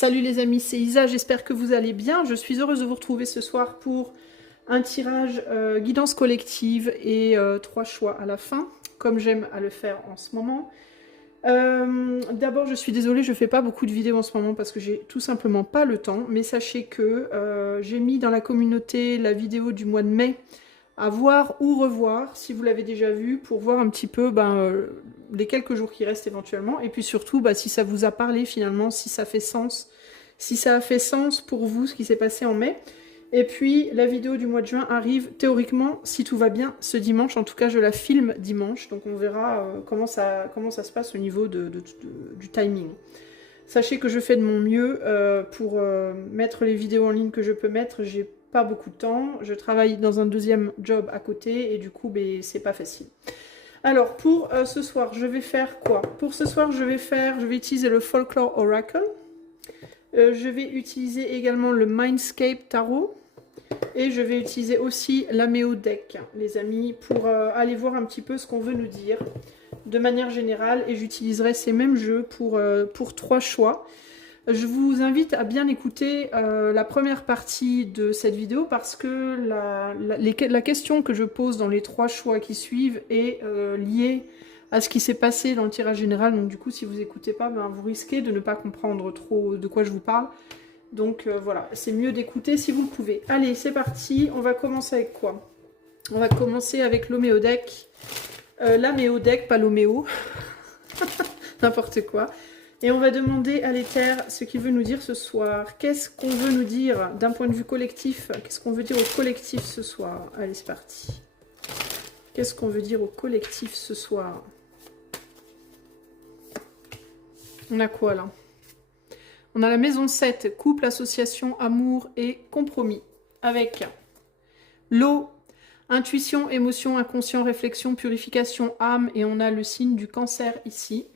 Salut les amis, c'est Isa, j'espère que vous allez bien. Je suis heureuse de vous retrouver ce soir pour un tirage guidance collective et 3 choix à la fin, comme j'aime à le faire en ce moment. D'abord, je suis désolée, je fais pas beaucoup de vidéos en ce moment parce que j'ai tout simplement pas le temps, mais sachez que j'ai mis dans la communauté la vidéo du mois de mai à voir ou revoir, si vous l'avez déjà vu, pour voir un petit peu les quelques jours qui restent éventuellement, et puis surtout si ça vous a parlé finalement, si ça fait sens, si ça a fait sens pour vous ce qui s'est passé en mai. Et puis la vidéo du mois de juin arrive théoriquement, si tout va bien, ce dimanche. En tout cas, je la filme dimanche, donc on verra comment ça se passe au niveau du timing. Sachez que je fais de mon mieux pour mettre les vidéos en ligne que je peux mettre. J'ai pas beaucoup de temps, je travaille dans un deuxième job à côté et du coup c'est pas facile. Alors pour ce soir, je vais faire quoi? Pour ce soir, je vais utiliser le Folklore Oracle. Je vais utiliser également le Mindscape Tarot. Et je vais utiliser aussi l'Ameo Deck, les amis, pour aller voir un petit peu ce qu'on veut nous dire de manière générale. Et j'utiliserai ces mêmes jeux pour 3 choix. Je vous invite à bien écouter la première partie de cette vidéo parce que la question que je pose dans les 3 choix qui suivent est liée à ce qui s'est passé dans le tirage général. Donc du coup, si vous n'écoutez pas, vous risquez de ne pas comprendre trop de quoi je vous parle. Donc voilà, c'est mieux d'écouter si vous le pouvez. Allez, c'est parti. On va commencer avec quoi? On va commencer avec l'Homéo Deck. L'Améo Deck, pas l'Homéo. N'importe quoi. Et on va demander à l'éther ce qu'il veut nous dire ce soir. Qu'est-ce qu'on veut nous dire d'un point de vue collectif? Qu'est-ce qu'on veut dire au collectif ce soir? Allez, c'est parti. Qu'est-ce qu'on veut dire au collectif ce soir? On a quoi là? On a la maison 7, couple, association, amour et compromis. Avec l'eau, intuition, émotion, inconscient, réflexion, purification, âme. Et on a le signe du cancer ici.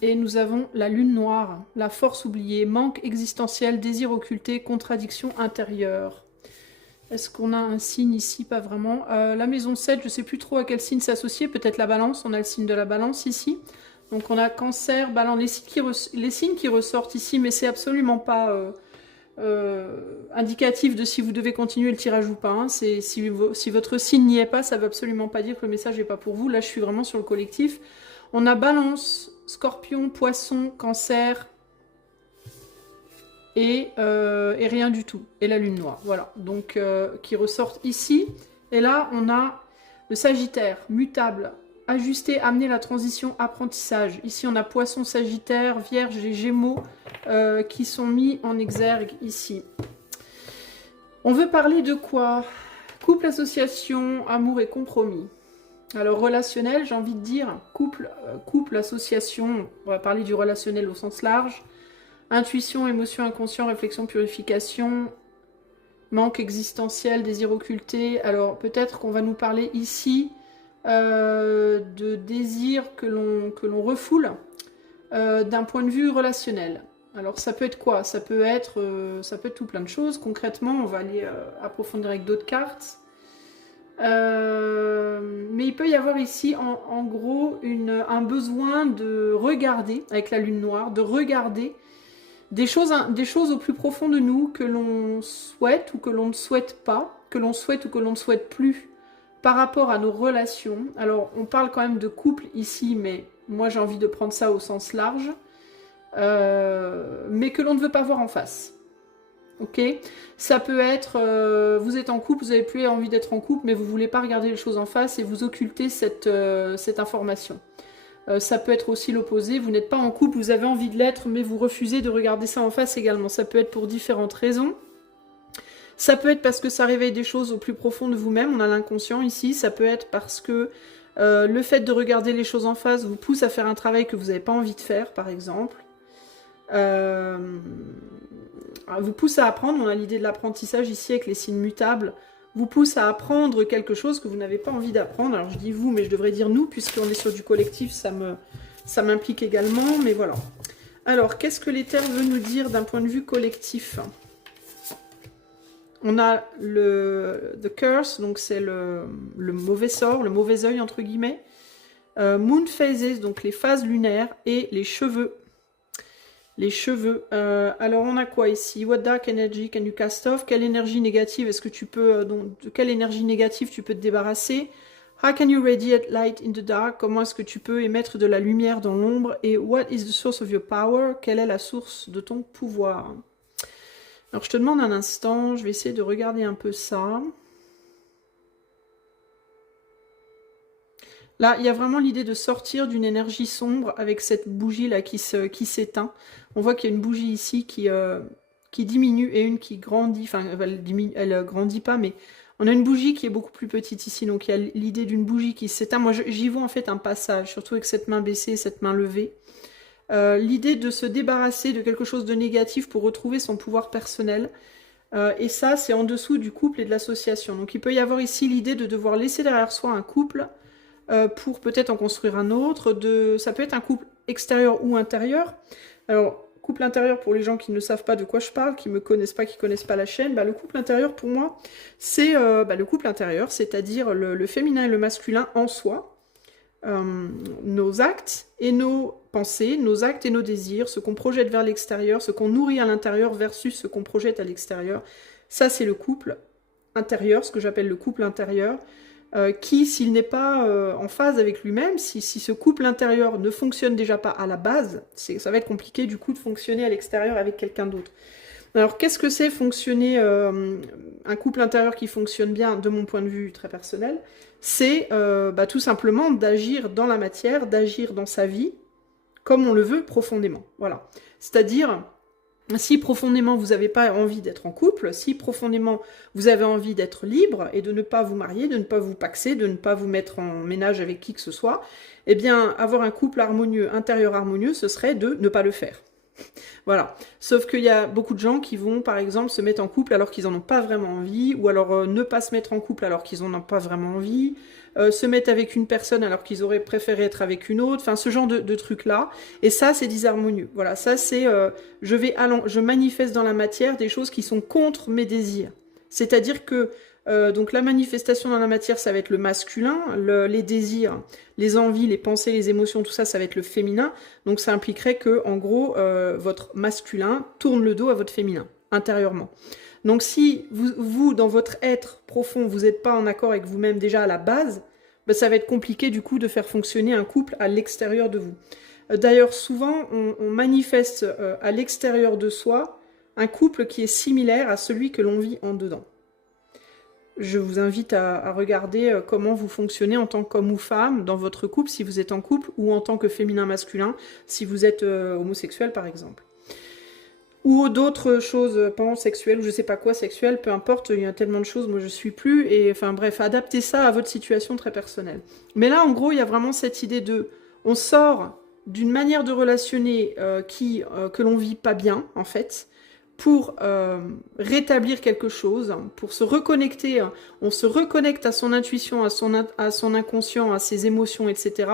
Et nous avons la lune noire, la force oubliée, manque existentiel, désir occulté, contradiction intérieure. Est-ce qu'on a un signe ici? Pas vraiment. La maison 7, je ne sais plus trop à quel signe s'associer. Peut-être la balance. On a le signe de la balance ici. Donc on a cancer, balance, les signes qui ressortent ici, mais c'est absolument pas indicatif de si vous devez continuer le tirage ou pas. Hein. Si votre signe n'y est pas, ça ne veut absolument pas dire que le message n'est pas pour vous. Là, je suis vraiment sur le collectif. On a balance, scorpion, poisson, cancer et rien du tout. Et la lune noire, voilà. Donc qui ressortent ici. Et là, on a le sagittaire, mutable, ajuster, amener la transition, apprentissage. Ici, on a poisson, sagittaire, vierge et gémeaux qui sont mis en exergue ici. On veut parler de quoi? Couple, association, amour et compromis. Alors, relationnel, j'ai envie de dire, couple, association, on va parler du relationnel au sens large. Intuition, émotion, inconscient, réflexion, purification, manque existentiel, désir occulté. Alors, peut-être qu'on va nous parler ici de désir que l'on refoule d'un point de vue relationnel. Alors ça peut être quoi? Ça peut être tout plein de choses. Concrètement, on va aller approfondir avec d'autres cartes. Mais il peut y avoir ici en gros un besoin de regarder, avec la lune noire, de regarder des choses au plus profond de nous que l'on souhaite ou que l'on ne souhaite pas, que l'on souhaite ou que l'on ne souhaite plus par rapport à nos relations. Alors, on parle quand même de couple ici, mais moi j'ai envie de prendre ça au sens large, mais que l'on ne veut pas voir en face. Ok? Ça peut être, vous êtes en couple, vous n'avez plus envie d'être en couple, mais vous ne voulez pas regarder les choses en face et vous occultez cette information. Ça peut être aussi l'opposé, vous n'êtes pas en couple, vous avez envie de l'être, mais vous refusez de regarder ça en face également. Ça peut être pour différentes raisons. Ça peut être parce que ça réveille des choses au plus profond de vous-même, on a l'inconscient ici. Ça peut être parce que le fait de regarder les choses en face vous pousse à faire un travail que vous n'avez pas envie de faire, par exemple. Vous pousse à apprendre, on a l'idée de l'apprentissage ici avec les signes mutables, vous pousse à apprendre quelque chose que vous n'avez pas envie d'apprendre. Alors je dis vous, mais je devrais dire nous, puisqu'on est sur du collectif, ça m'implique également, mais voilà. Alors, qu'est-ce que l'éther veut nous dire d'un point de vue collectif? On a The Curse, donc c'est le mauvais sort, le mauvais œil entre guillemets. Moon Phases, donc les phases lunaires et les cheveux. Les cheveux. Alors on a quoi ici? What dark energy can you cast off? Quelle énergie négative est-ce que tu peux... de quelle énergie négative tu peux te débarrasser? How can you radiate light in the dark? Comment est-ce que tu peux émettre de la lumière dans l'ombre? Et what is the source of your power? Quelle est la source de ton pouvoir? Alors je te demande un instant, je vais essayer de regarder un peu ça. Là, il y a vraiment l'idée de sortir d'une énergie sombre avec cette bougie-là qui s'éteint. On voit qu'il y a une bougie ici qui diminue et une qui grandit. Enfin, elle grandit pas, mais on a une bougie qui est beaucoup plus petite ici. Donc, il y a l'idée d'une bougie qui s'éteint. Moi, j'y vois en fait un passage, surtout avec cette main baissée, cette main levée. L'idée de se débarrasser de quelque chose de négatif pour retrouver son pouvoir personnel. Et ça, c'est en dessous du couple et de l'association. Donc, il peut y avoir ici l'idée de devoir laisser derrière soi un couple pour peut-être en construire un autre. Ça peut être un couple extérieur ou intérieur. Alors, couple intérieur, pour les gens qui ne savent pas de quoi je parle, qui ne me connaissent pas, qui ne connaissent pas la chaîne, le couple intérieur, pour moi, c'est le couple intérieur, c'est-à-dire le féminin et le masculin en soi, nos actes et nos pensées, nos actes et nos désirs, ce qu'on projette vers l'extérieur, ce qu'on nourrit à l'intérieur versus ce qu'on projette à l'extérieur. Ça, c'est le couple intérieur, ce que j'appelle le couple intérieur. Qui, s'il n'est pas en phase avec lui-même, si ce couple intérieur ne fonctionne déjà pas à la base, ça va être compliqué du coup de fonctionner à l'extérieur avec quelqu'un d'autre. Alors qu'est-ce que c'est fonctionner, un couple intérieur qui fonctionne bien de mon point de vue très personnel? C'est tout simplement d'agir dans la matière, d'agir dans sa vie comme on le veut profondément. Voilà. C'est-à-dire... Si profondément vous n'avez pas envie d'être en couple, si profondément vous avez envie d'être libre et de ne pas vous marier, de ne pas vous paxer, de ne pas vous mettre en ménage avec qui que ce soit, eh bien avoir un couple harmonieux, intérieur harmonieux, ce serait de ne pas le faire. Voilà. Sauf qu'il y a beaucoup de gens qui vont par exemple se mettre en couple alors qu'ils n'en ont pas vraiment envie, ou alors ne pas se mettre en couple alors qu'ils n'en ont pas vraiment envie, se mettre avec une personne alors qu'ils auraient préféré être avec une autre, enfin ce genre de trucs-là. Et ça, c'est disharmonieux. Voilà, ça c'est je manifeste dans la matière des choses qui sont contre mes désirs. C'est-à-dire que donc la manifestation dans la matière, ça va être le masculin, les désirs, les envies, les pensées, les émotions, tout ça, ça va être le féminin. Donc ça impliquerait que, en gros, votre masculin tourne le dos à votre féminin, intérieurement. Donc si vous dans votre être profond, vous n'êtes pas en accord avec vous-même déjà à la base, ça va être compliqué du coup de faire fonctionner un couple à l'extérieur de vous. D'ailleurs, souvent, on manifeste à l'extérieur de soi un couple qui est similaire à celui que l'on vit en dedans. Je vous invite à regarder comment vous fonctionnez en tant qu'homme ou femme dans votre couple, si vous êtes en couple, ou en tant que féminin-masculin, si vous êtes homosexuel par exemple. Ou d'autres choses, pansexuelles, ou je sais pas quoi, sexuelles, peu importe, il y a tellement de choses, moi je suis plus, et enfin bref, adaptez ça à votre situation très personnelle. Mais là, en gros, il y a vraiment cette idée de, on sort d'une manière de relationner que l'on vit pas bien, en fait, pour rétablir quelque chose, pour se reconnecter, on se reconnecte à son intuition, à son inconscient, à ses émotions, etc.,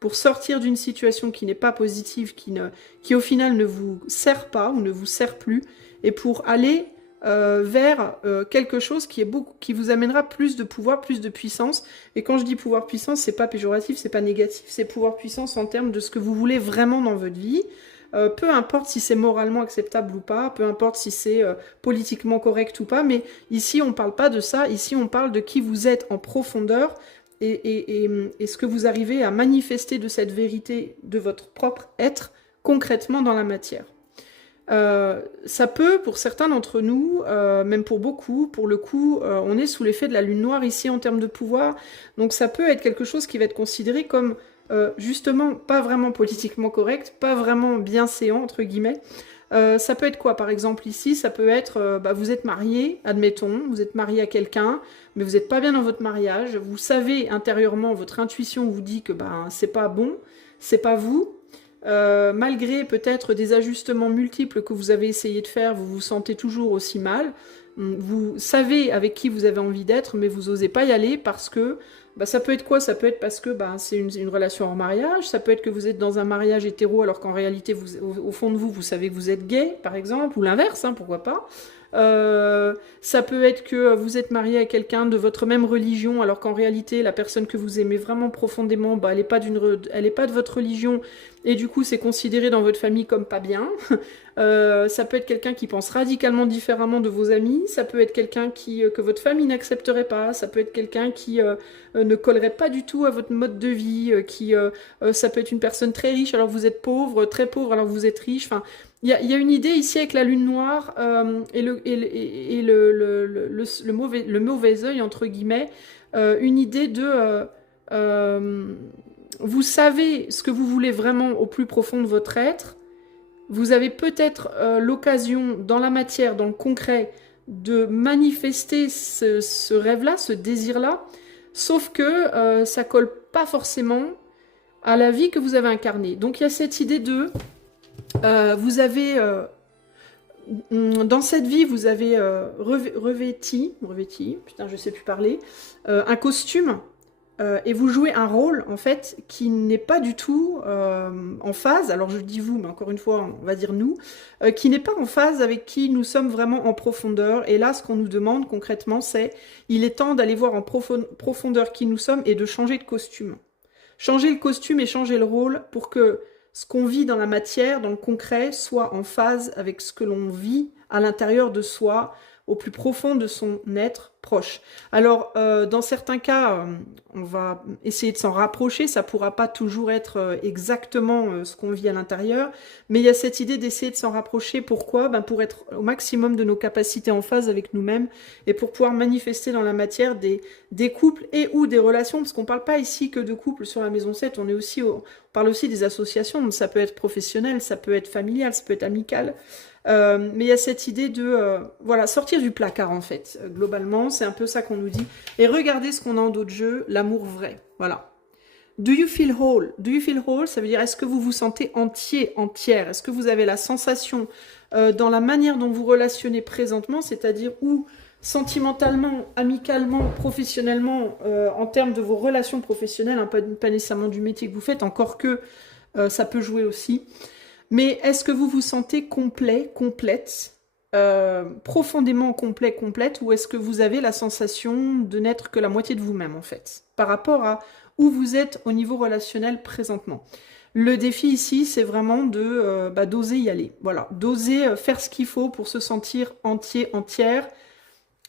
pour sortir d'une situation qui n'est pas positive, qui au final ne vous sert pas ou ne vous sert plus, et pour aller vers quelque chose qui vous amènera plus de pouvoir, plus de puissance. Et quand je dis pouvoir puissance, c'est pas péjoratif, c'est pas négatif, c'est pouvoir puissance en termes de ce que vous voulez vraiment dans votre vie. Peu importe si c'est moralement acceptable ou pas, peu importe si c'est politiquement correct ou pas, mais ici on parle pas de ça, ici on parle de qui vous êtes en profondeur et ce que vous arrivez à manifester de cette vérité de votre propre être concrètement dans la matière. Ça peut, pour certains d'entre nous, même pour beaucoup, pour le coup, on est sous l'effet de la lune noire ici en termes de pouvoir, donc ça peut être quelque chose qui va être considéré comme justement pas vraiment politiquement correct, pas vraiment bienséant entre guillemets. Ça peut être quoi par exemple ici? Ça peut être, vous êtes marié, admettons, vous êtes marié à quelqu'un, mais vous n'êtes pas bien dans votre mariage, vous savez intérieurement, votre intuition vous dit que c'est pas bon, c'est pas vous. Malgré peut-être des ajustements multiples que vous avez essayé de faire, vous vous sentez toujours aussi mal. Vous savez avec qui vous avez envie d'être, mais vous n'osez pas y aller parce que ça peut être quoi? Ça peut être parce que c'est une relation en mariage, ça peut être que vous êtes dans un mariage hétéro alors qu'en réalité, au fond de vous, vous savez que vous êtes gay, par exemple, ou l'inverse, pourquoi pas. Ça peut être que vous êtes marié à quelqu'un de votre même religion, alors qu'en réalité, la personne que vous aimez vraiment profondément, bah, elle est pas de votre religion, et du coup, c'est considéré dans votre famille comme pas bien. Ça peut être quelqu'un qui pense radicalement différemment de vos amis, ça peut être quelqu'un que votre famille n'accepterait pas, ça peut être quelqu'un qui ne collerait pas du tout à votre mode de vie, ça peut être une personne très riche alors vous êtes pauvre, très pauvre alors vous êtes riche. Enfin, il y a une idée ici avec la lune noire le mauvais œil, entre guillemets, une idée de vous savez ce que vous voulez vraiment au plus profond de votre être. Vous avez peut-être l'occasion dans la matière, dans le concret, de manifester ce rêve-là, ce désir-là, sauf que ça colle pas forcément à la vie que vous avez incarnée. Donc il y a cette idée de... vous avez... dans cette vie, vous avez revêti, putain je sais plus parler, un costume, et vous jouez un rôle, en fait, qui n'est pas du tout en phase, alors je dis vous, mais encore une fois, on va dire nous, qui n'est pas en phase avec qui nous sommes vraiment en profondeur. Et là, ce qu'on nous demande concrètement, c'est, il est temps d'aller voir en profondeur qui nous sommes et de changer de costume. Changer le costume et changer le rôle pour que ce qu'on vit dans la matière, dans le concret, soit en phase avec ce que l'on vit à l'intérieur de soi, au plus profond de son être proche. Alors, dans certains cas, on va essayer de s'en rapprocher, ça pourra pas toujours être exactement ce qu'on vit à l'intérieur, mais il y a cette idée d'essayer de s'en rapprocher. Pourquoi? Ben, pour être au maximum de nos capacités en phase avec nous-mêmes, et pour pouvoir manifester dans la matière des couples et ou des relations, parce qu'on parle pas ici que de couples sur la maison 7, on parle aussi des associations, donc ça peut être professionnel, ça peut être familial, ça peut être amical. Mais il y a cette idée de voilà, sortir du placard en fait. Globalement, c'est un peu ça qu'on nous dit. Et regardez ce qu'on a en dos de jeu, l'amour vrai. Voilà. Do you feel whole? Do you feel whole? Ça veut dire, est-ce que vous vous sentez entier, entière? Est-ce que vous avez la sensation dans la manière dont vous relationnez présentement, c'est-à-dire où sentimentalement, amicalement, professionnellement, en termes de vos relations professionnelles, hein, pas nécessairement du métier que vous faites, encore que ça peut jouer aussi. Mais est-ce que vous vous sentez complet, complète, profondément complet, complète, ou est-ce que vous avez la sensation de n'être que la moitié de vous-même, en fait, par rapport à où vous êtes au niveau relationnel présentement? Le défi ici, c'est vraiment d'oser y aller. Voilà, d'oser faire ce qu'il faut pour se sentir entier, entière.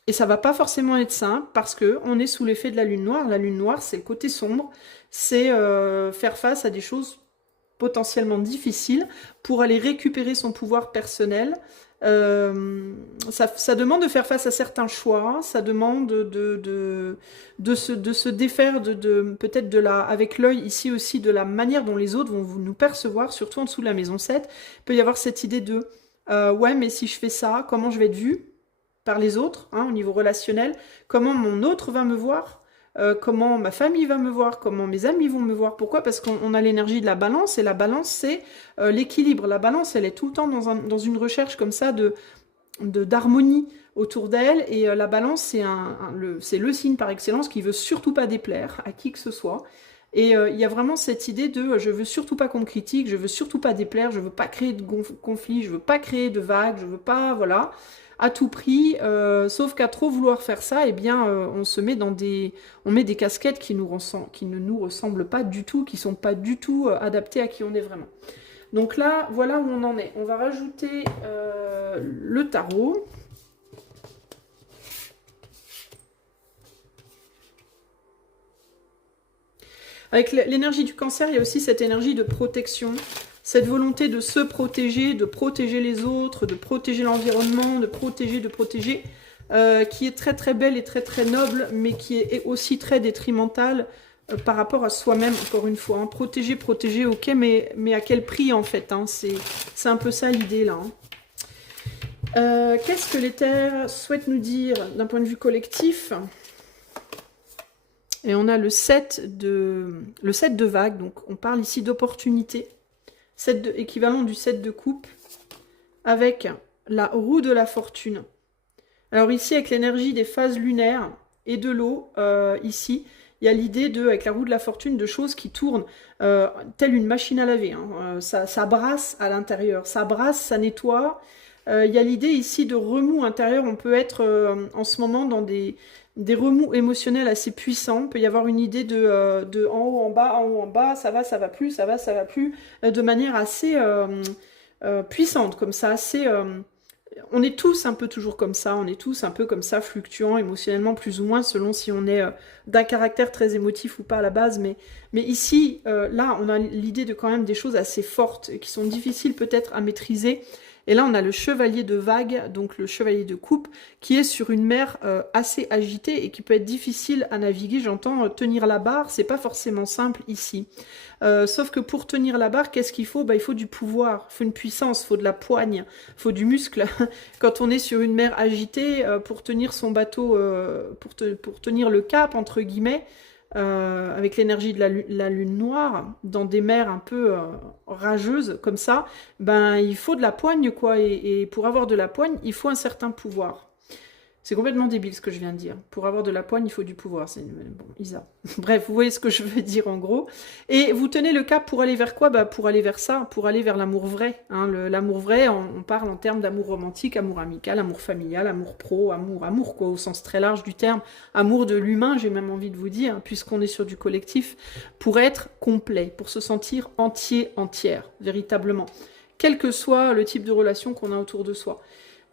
Et ça va pas forcément être simple parce que on est sous l'effet de la lune noire. La lune noire, c'est le côté sombre, c'est faire face à des choses potentiellement difficile pour aller récupérer son pouvoir personnel. Ça demande de faire face à certains choix, ça demande de se défaire peut-être avec l'œil ici aussi, de la manière dont les autres vont nous percevoir, surtout en dessous de la maison 7. Il peut y avoir cette idée de ouais, mais si je fais ça, comment je vais être vue par les autres, hein, au niveau relationnel, comment mon autre va me voir, comment ma famille va me voir, comment mes amis vont me voir. Pourquoi? Parce qu'on a l'énergie de la balance, et la balance, c'est l'équilibre. La balance, elle est tout le temps dans une recherche comme ça d'harmonie autour d'elle, et la balance, c'est le signe par excellence qui veut surtout pas déplaire à qui que ce soit. Et il y a vraiment cette idée de je veux surtout pas qu'on me critique, je veux surtout pas déplaire, je veux pas créer de conflits, je veux pas créer de vagues, je veux pas, voilà, à tout prix, sauf qu'à trop vouloir faire ça, eh bien, on met des casquettes qui ne nous ressemblent pas du tout, qui sont pas du tout adaptées à qui on est vraiment. Donc là, voilà où on en est. On va rajouter le tarot. Avec l'énergie du cancer, il y a aussi cette énergie de protection, cette volonté de se protéger, de protéger les autres, de protéger l'environnement, de protéger, qui est très très belle et très très noble, mais qui est aussi très détrimentale par rapport à soi-même, encore une fois. Hein. Protéger, ok, mais à quel prix en fait, hein, c'est un peu ça l'idée là. Hein. Qu'est-ce que l'éther souhaite nous dire d'un point de vue collectif ? Et on a le 7 de vague, donc on parle ici d'opportunité, équivalent du 7 de coupe, avec la roue de la fortune. Alors ici, avec l'énergie des phases lunaires et de l'eau, ici, il y a l'idée avec la roue de la fortune, de choses qui tournent, telle une machine à laver. Hein. Ça brasse à l'intérieur, ça brasse, ça nettoie. Il y a l'idée ici de remous intérieur. On peut être en ce moment dans des remous émotionnels assez puissants. Il peut y avoir une idée de en haut, en haut, en bas, ça va plus, ça va plus, de manière assez puissante, comme ça, assez... on est tous un peu toujours comme ça, on est tous un peu comme ça, fluctuants émotionnellement plus ou moins, selon si on est d'un caractère très émotif ou pas à la base. Mais ici, là, on a l'idée de quand même des choses assez fortes, qui sont difficiles peut-être à maîtriser. Et là, on a le chevalier de vague, donc le chevalier de coupe, qui est sur une mer assez agitée et qui peut être difficile à naviguer. J'entends tenir la barre, c'est pas forcément simple ici. Sauf que pour tenir la barre, qu'est-ce qu'il faut? Il faut du pouvoir, il faut une puissance, il faut de la poigne, il faut du muscle. Quand on est sur une mer agitée, pour tenir son bateau, pour tenir le cap, entre guillemets, avec l'énergie de la lune noire, dans des mers un peu rageuses comme ça, il faut de la poigne, quoi. Et pour avoir de la poigne, il faut un certain pouvoir. C'est complètement débile ce que je viens de dire. Pour avoir de la poigne, il faut du pouvoir. Bon, Isa. Bref, vous voyez ce que je veux dire en gros. Et vous tenez le cap pour aller vers quoi? Pour aller vers ça, pour aller vers l'amour vrai. Hein. L'amour vrai, on parle en termes d'amour romantique, amour amical, amour familial, amour pro, amour quoi, au sens très large du terme. Amour de l'humain, j'ai même envie de vous dire, puisqu'on est sur du collectif, pour être complet, pour se sentir entier, entière, véritablement. Quel que soit le type de relation qu'on a autour de soi.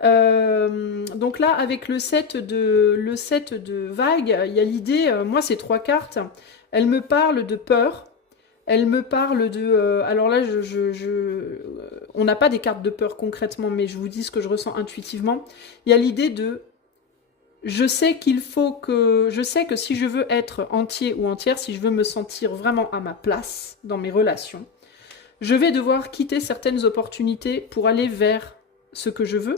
Donc là, avec le set de vagues, il y a l'idée, moi ces 3 cartes, elles me parlent de peur, elles me parlent de... alors là, on n'a pas des cartes de peur concrètement, mais je vous dis ce que je ressens intuitivement. Il y a l'idée de... Je sais que si je veux être entier ou entière, si je veux me sentir vraiment à ma place dans mes relations, je vais devoir quitter certaines opportunités pour aller vers ce que je veux.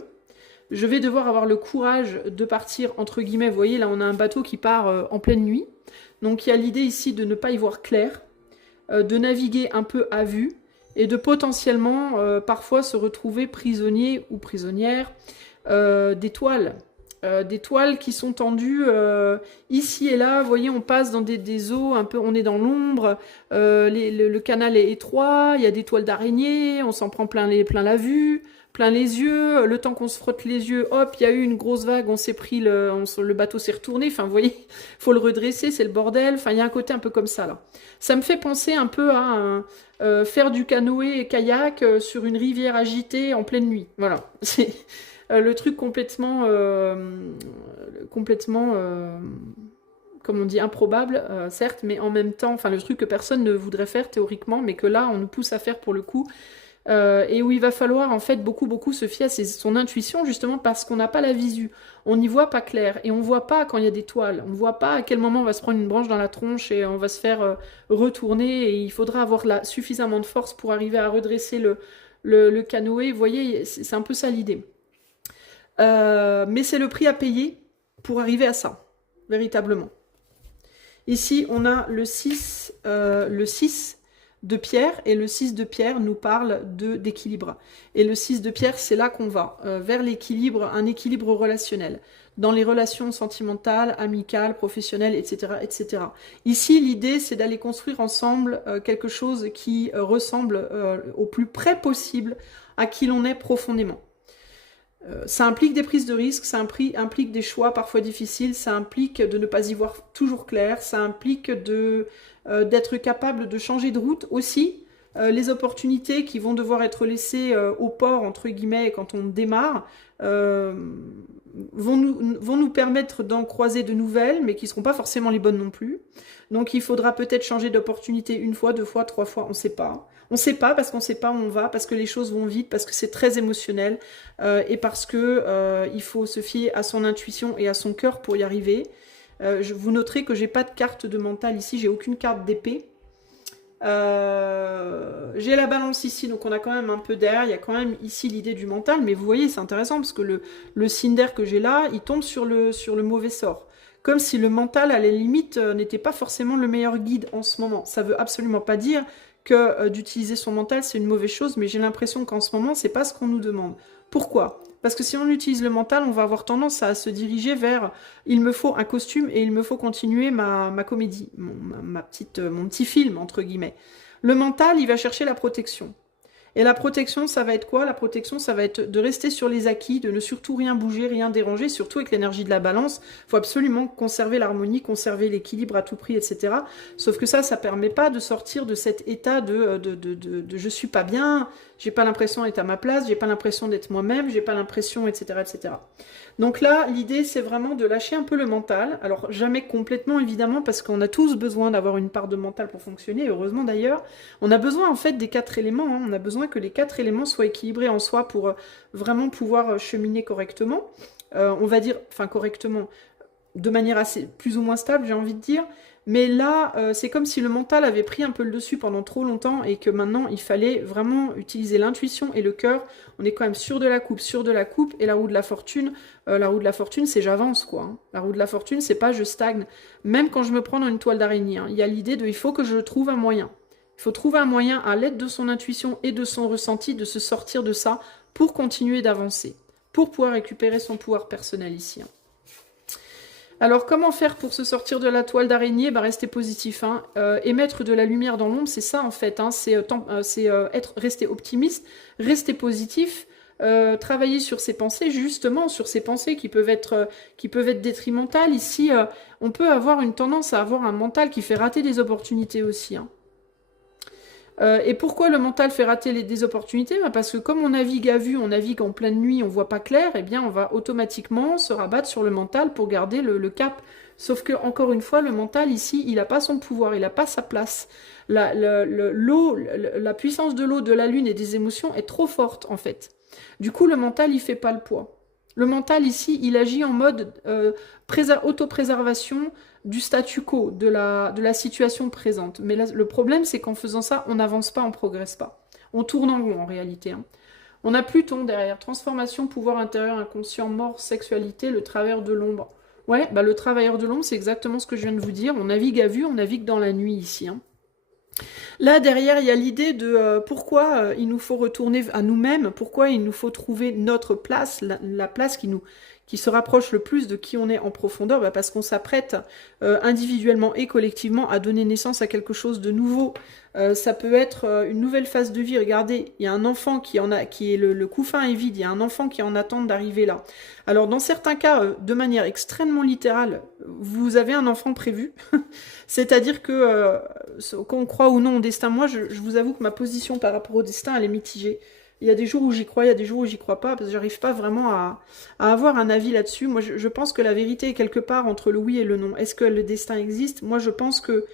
Je vais devoir avoir le courage de partir, entre guillemets, vous voyez, là on a un bateau qui part en pleine nuit. Donc il y a l'idée ici de ne pas y voir clair, de naviguer un peu à vue, et de potentiellement, parfois, se retrouver prisonnier ou prisonnière des toiles. Des toiles qui sont tendues ici et là, vous voyez, on passe dans des eaux, un peu, on est dans l'ombre, le canal est étroit, il y a des toiles d'araignée, on s'en prend plein la vue, plein les yeux, le temps qu'on se frotte les yeux, hop, il y a eu une grosse vague, on s'est pris, le bateau s'est retourné, enfin, vous voyez, faut le redresser, c'est le bordel, enfin, il y a un côté un peu comme ça, là. Ça me fait penser un peu à faire du canoë et kayak sur une rivière agitée en pleine nuit, voilà, c'est... le truc complètement, comme on dit, improbable, certes, mais en même temps, enfin le truc que personne ne voudrait faire théoriquement, mais que là, on nous pousse à faire pour le coup, et où il va falloir en fait beaucoup se fier à son intuition, justement parce qu'on n'a pas la visu, on n'y voit pas clair, et on voit pas quand il y a des toiles, on voit pas à quel moment on va se prendre une branche dans la tronche et on va se faire retourner, et il faudra avoir suffisamment de force pour arriver à redresser le canoë, vous voyez, c'est un peu ça l'idée. Mais c'est le prix à payer pour arriver à ça, véritablement. Ici, on a le 6 de pierre, et le 6 de pierre nous parle d'équilibre. Et le 6 de pierre, c'est là qu'on va, vers l'équilibre, un équilibre relationnel, dans les relations sentimentales, amicales, professionnelles, etc. etc. Ici, l'idée, c'est d'aller construire ensemble quelque chose qui ressemble au plus près possible à qui l'on est profondément. Ça implique des prises de risques, ça implique des choix parfois difficiles, ça implique de ne pas y voir toujours clair, ça implique d'être capable de changer de route aussi. Les opportunités qui vont devoir être laissées au port, entre guillemets, quand on démarre, vont nous permettre d'en croiser de nouvelles, mais qui ne seront pas forcément les bonnes non plus. Donc il faudra peut-être changer d'opportunité 1 fois, 2 fois, 3 fois, on ne sait pas. On ne sait pas parce qu'on ne sait pas où on va, parce que les choses vont vite, parce que c'est très émotionnel, et parce que il faut se fier à son intuition et à son cœur pour y arriver. Vous noterez que j'ai pas de carte de mental ici, j'ai aucune carte d'épée. J'ai la balance ici, donc on a quand même un peu d'air, il y a quand même ici l'idée du mental, mais vous voyez, c'est intéressant parce que le signe d'air que j'ai là, il tombe sur le mauvais sort. Comme si le mental, à la limite, n'était pas forcément le meilleur guide en ce moment. Ça veut absolument pas dire que d'utiliser son mental, c'est une mauvaise chose, mais j'ai l'impression qu'en ce moment, c'est pas ce qu'on nous demande. Pourquoi ? Parce que si on utilise le mental, on va avoir tendance à se diriger vers « il me faut un costume et il me faut continuer ma comédie, mon petit film, entre guillemets ». Le mental, il va chercher la protection. Et la protection, ça va être quoi? La protection, ça va être de rester sur les acquis, de ne surtout rien bouger, rien déranger, surtout avec l'énergie de la balance. Il faut absolument conserver l'harmonie, conserver l'équilibre à tout prix, etc. Sauf que ça permet pas de sortir de cet état de je suis pas bien, j'ai pas l'impression d'être à ma place, j'ai pas l'impression d'être moi-même, j'ai pas l'impression, etc., etc. Donc là, l'idée, c'est vraiment de lâcher un peu le mental. Alors, jamais complètement, évidemment, parce qu'on a tous besoin d'avoir une part de mental pour fonctionner, heureusement d'ailleurs. On a besoin, en fait, des 4 éléments. Hein. On a besoin que les 4 éléments soient équilibrés en soi pour vraiment pouvoir cheminer correctement. On va dire, enfin, correctement, de manière assez plus ou moins stable, j'ai envie de dire. Mais là, c'est comme si le mental avait pris un peu le dessus pendant trop longtemps et que maintenant, il fallait vraiment utiliser l'intuition et le cœur. On est quand même sûr de la coupe, et la roue de la fortune, c'est j'avance, quoi. Hein. La roue de la fortune, c'est pas je stagne. Même quand je me prends dans une toile d'araignée, hein, il y a l'idée de il faut que je trouve un moyen. Il faut trouver un moyen, à l'aide de son intuition et de son ressenti, de se sortir de ça pour continuer d'avancer, pour pouvoir récupérer son pouvoir personnel ici. Hein. Alors, comment faire pour se sortir de la toile d'araignée? Rester positif, hein. Émettre de la lumière dans l'ombre, c'est ça en fait. Hein. C'est rester optimiste, rester positif, travailler sur ses pensées, justement, sur ces pensées qui peuvent être détrimentales. Ici, on peut avoir une tendance à avoir un mental qui fait rater des opportunités aussi. Hein. Et pourquoi le mental fait rater des opportunités? Parce que comme on navigue à vue, on navigue en pleine nuit, on voit pas clair, eh bien on va automatiquement se rabattre sur le mental pour garder le cap. Sauf que, encore une fois, le mental ici, il n'a pas son pouvoir, il n'a pas sa place. La puissance de l'eau, de la lune et des émotions est trop forte en fait. Du coup, le mental, il fait pas le poids. Le mental ici, il agit en mode autopréservation du statu quo, de la situation présente. Mais là, le problème, c'est qu'en faisant ça, on n'avance pas, on progresse pas. On tourne en rond, en réalité. Hein. On a Pluton derrière. Transformation, pouvoir intérieur, inconscient, mort, sexualité, le travailleur de l'ombre. Ouais, le travailleur de l'ombre, c'est exactement ce que je viens de vous dire. On navigue à vue, on navigue dans la nuit ici. Hein. Là, derrière, il y a l'idée de pourquoi il nous faut retourner à nous-mêmes, pourquoi il nous faut trouver notre place, la place qui se rapproche le plus de qui on est en profondeur, parce qu'on s'apprête individuellement et collectivement à donner naissance à quelque chose de nouveau. Ça peut être une nouvelle phase de vie. Regardez, il y a un enfant qui est le couffin est vide, il y a un enfant qui est en attente d'arriver là. Alors dans certains cas, de manière extrêmement littérale, vous avez un enfant prévu, c'est-à-dire que qu'on croit ou non au destin, moi je vous avoue que ma position par rapport au destin, elle est mitigée. Il y a des jours où j'y crois, il y a des jours où j'y crois pas, parce que j'arrive pas vraiment à avoir un avis là-dessus. Moi, je pense que la vérité est quelque part entre le oui et le non. Est-ce que le destin existe? Moi, je pense que,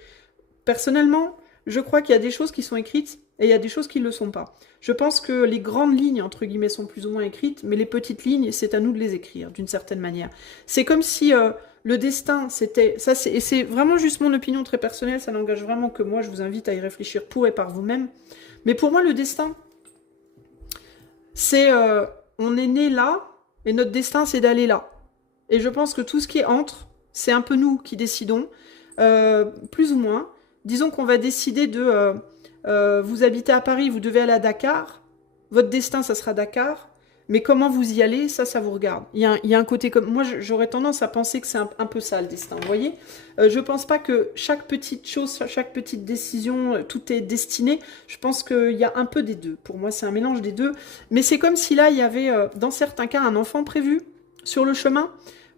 personnellement, je crois qu'il y a des choses qui sont écrites et il y a des choses qui ne le sont pas. Je pense que les grandes lignes, entre guillemets, sont plus ou moins écrites, mais les petites lignes, c'est à nous de les écrire, d'une certaine manière. C'est comme si le destin, c'était... Et c'est vraiment juste mon opinion très personnelle, ça n'engage vraiment que moi, je vous invite à y réfléchir pour et par vous-même. Mais pour moi, le destin... c'est, on est né là, et notre destin, c'est d'aller là. Et je pense que tout ce qui est entre, c'est un peu nous qui décidons, plus ou moins. Disons qu'on va décider de, vous habitez à Paris, vous devez aller à Dakar, votre destin, ça sera Dakar, mais comment vous y allez, ça vous regarde. Il y a un côté comme... Moi, j'aurais tendance à penser que c'est un peu ça, le destin, vous voyez. Je pense pas que chaque petite chose, chaque petite décision, tout est destiné. Je pense qu'il y a un peu des deux. Pour moi, c'est un mélange des deux. Mais c'est comme si là, il y avait, dans certains cas, un enfant prévu sur le chemin,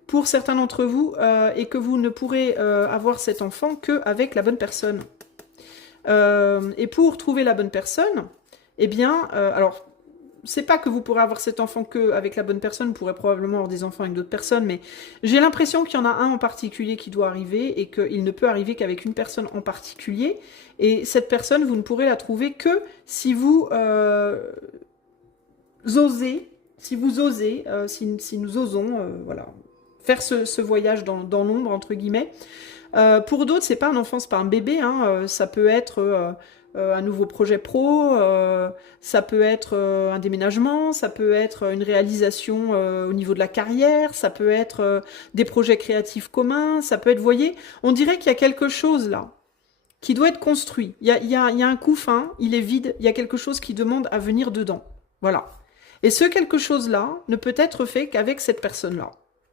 pour certains d'entre vous, et que vous ne pourrez avoir cet enfant qu'avec la bonne personne. Et pour trouver la bonne personne, eh bien, alors... c'est pas que vous pourrez avoir cet enfant qu'avec la bonne personne, vous pourrez probablement avoir des enfants avec d'autres personnes, mais j'ai l'impression qu'il y en a un en particulier qui doit arriver et qu'il ne peut arriver qu'avec une personne en particulier. Et cette personne, vous ne pourrez la trouver que si vous osez, si nous osons, voilà, faire ce voyage dans l'ombre, entre guillemets. Pour d'autres, c'est pas un enfant, c'est pas un bébé, hein, ça peut être... un nouveau projet pro, ça peut être un déménagement, ça peut être une réalisation au niveau de la carrière, ça peut être des projets créatifs communs, ça peut être, vous voyez, on dirait qu'il y a quelque chose là, qui doit être construit. Il y a un couffin, il est vide, il y a quelque chose qui demande à venir dedans. Voilà. Et ce quelque chose là ne peut être fait qu'avec cette personne-là.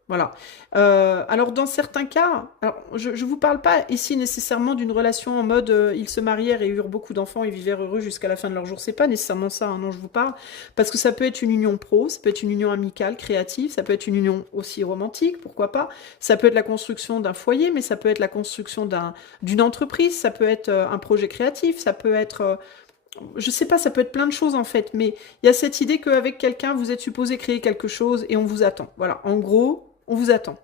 Voilà. Alors, dans certains cas, alors, je ne vous parle pas ici nécessairement d'une relation en mode ils se marièrent et eurent beaucoup d'enfants et vivèrent heureux jusqu'à la fin de leur jour. C'est pas nécessairement ça, hein, dont je vous parle. Parce que ça peut être une union pro, ça peut être une union amicale, créative, ça peut être une union aussi romantique, pourquoi pas. Ça peut être la construction d'un foyer, mais ça peut être la construction d'une entreprise, ça peut être un projet créatif, ça peut être. Je sais pas, ça peut être plein de choses en fait, mais il y a cette idée qu'avec quelqu'un, vous êtes supposé créer quelque chose et on vous attend. Voilà, en gros, on vous attend.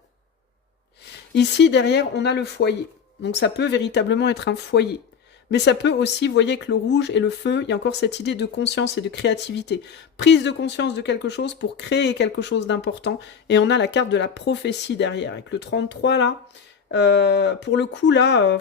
Ici, derrière, on a le foyer. Donc ça peut véritablement être un foyer. Mais ça peut aussi, vous voyez, que le rouge et le feu, il y a encore cette idée de conscience et de créativité. Prise de conscience de quelque chose pour créer quelque chose d'important. Et on a la carte de la prophétie derrière, avec le 33 là. Pour le coup, là,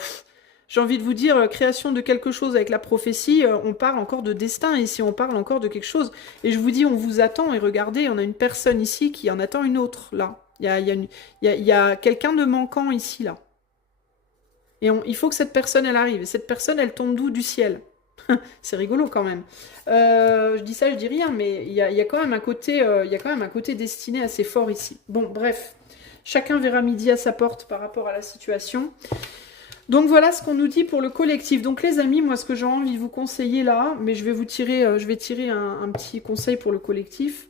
j'ai envie de vous dire, création de quelque chose avec la prophétie, on parle encore de destin ici, on parle encore de quelque chose. Et je vous dis, on vous attend, et regardez, on a une personne ici qui en attend une autre, là. Il y a quelqu'un de manquant ici, là. Et il faut que cette personne, elle arrive. Et cette personne, elle tombe d'où? Du ciel. C'est rigolo quand même. Je dis ça, je dis rien, mais il y a quand même un côté, il y a quand même un côté destiné assez fort ici. Bon, bref. Chacun verra midi à sa porte par rapport à la situation. Donc voilà ce qu'on nous dit pour le collectif. Donc les amis, moi ce que j'ai envie de vous conseiller là, mais je vais tirer un petit conseil pour le collectif.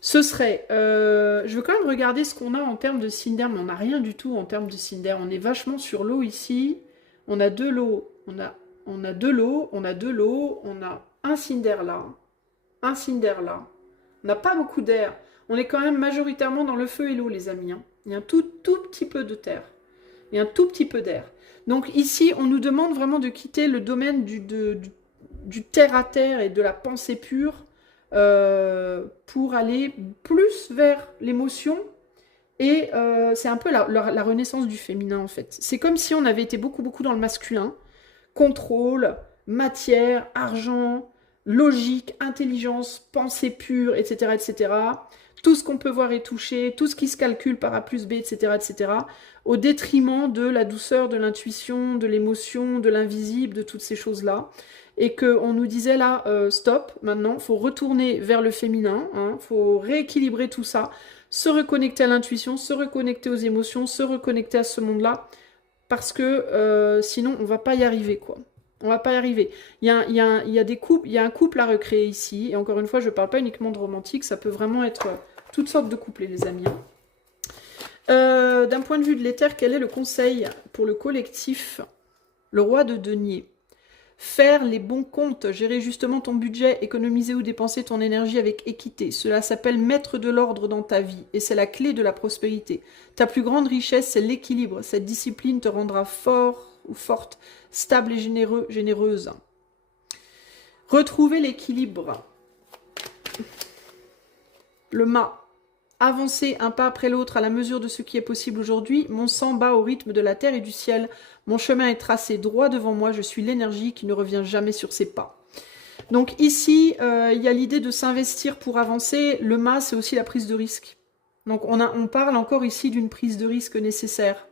Ce serait, je veux quand même regarder ce qu'on a en termes de cinder, mais on n'a rien du tout en termes de cinder. On est vachement sur l'eau ici. On a de l'eau, on a de l'eau, on a de l'eau, on a un cinder là, un cinder là. On n'a pas beaucoup d'air. On est quand même majoritairement dans le feu et l'eau, les amis, hein. Il y a un tout petit peu de terre. Et un tout petit peu d'air. Donc ici, on nous demande vraiment de quitter le domaine du terre à terre et de la pensée pure pour aller plus vers l'émotion. Et c'est un peu la renaissance du féminin en fait. C'est comme si on avait été beaucoup dans le masculin. Contrôle, matière, argent, logique, intelligence, pensée pure, etc. etc. Tout ce qu'on peut voir et toucher, tout ce qui se calcule par A plus B, etc., etc., au détriment de la douceur, de l'intuition, de l'émotion, de l'invisible, de toutes ces choses-là. Et qu'on nous disait là, stop, maintenant, il faut retourner vers le féminin, il faut rééquilibrer tout ça, se reconnecter à l'intuition, se reconnecter aux émotions, se reconnecter à ce monde-là, parce que sinon, on ne va pas y arriver, quoi. On va pas y arriver. Il y a des couples, il y a un couple à recréer ici. Et encore une fois, je ne parle pas uniquement de romantique, ça peut vraiment être toutes sortes de couples, les amis. D'un point de vue de l'éther, quel est le conseil pour le collectif? Le roi de denier. Faire les bons comptes, gérer justement ton budget, économiser ou dépenser ton énergie avec équité. Cela s'appelle mettre de l'ordre dans ta vie et c'est la clé de la prospérité. Ta plus grande richesse, c'est l'équilibre. Cette discipline te rendra fort ou forte, stable et généreuse. Retrouver l'équilibre. Le mât. Avancer un pas après l'autre à la mesure de ce qui est possible aujourd'hui. Mon sang bat au rythme de la terre et du ciel. Mon chemin est tracé droit devant moi. Je suis l'énergie qui ne revient jamais sur ses pas. Donc ici, il y a l'idée de s'investir pour avancer. Le mât, c'est aussi la prise de risque. Donc on parle encore ici d'une prise de risque nécessaire.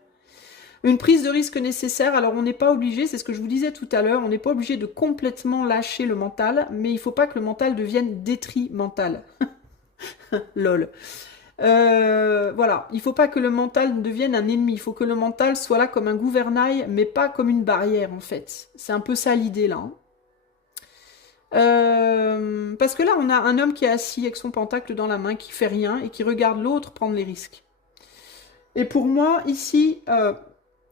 Une prise de risque nécessaire, alors on n'est pas obligé, c'est ce que je vous disais tout à l'heure, on n'est pas obligé de complètement lâcher le mental, mais il ne faut pas que le mental devienne détrimental. Lol. Voilà, il ne faut pas que le mental devienne un ennemi, il faut que le mental soit là comme un gouvernail, mais pas comme une barrière en fait. C'est un peu ça l'idée là. Parce que là, on a un homme qui est assis avec son pentacle dans la main, qui fait rien et qui regarde l'autre prendre les risques. Et pour moi, ici,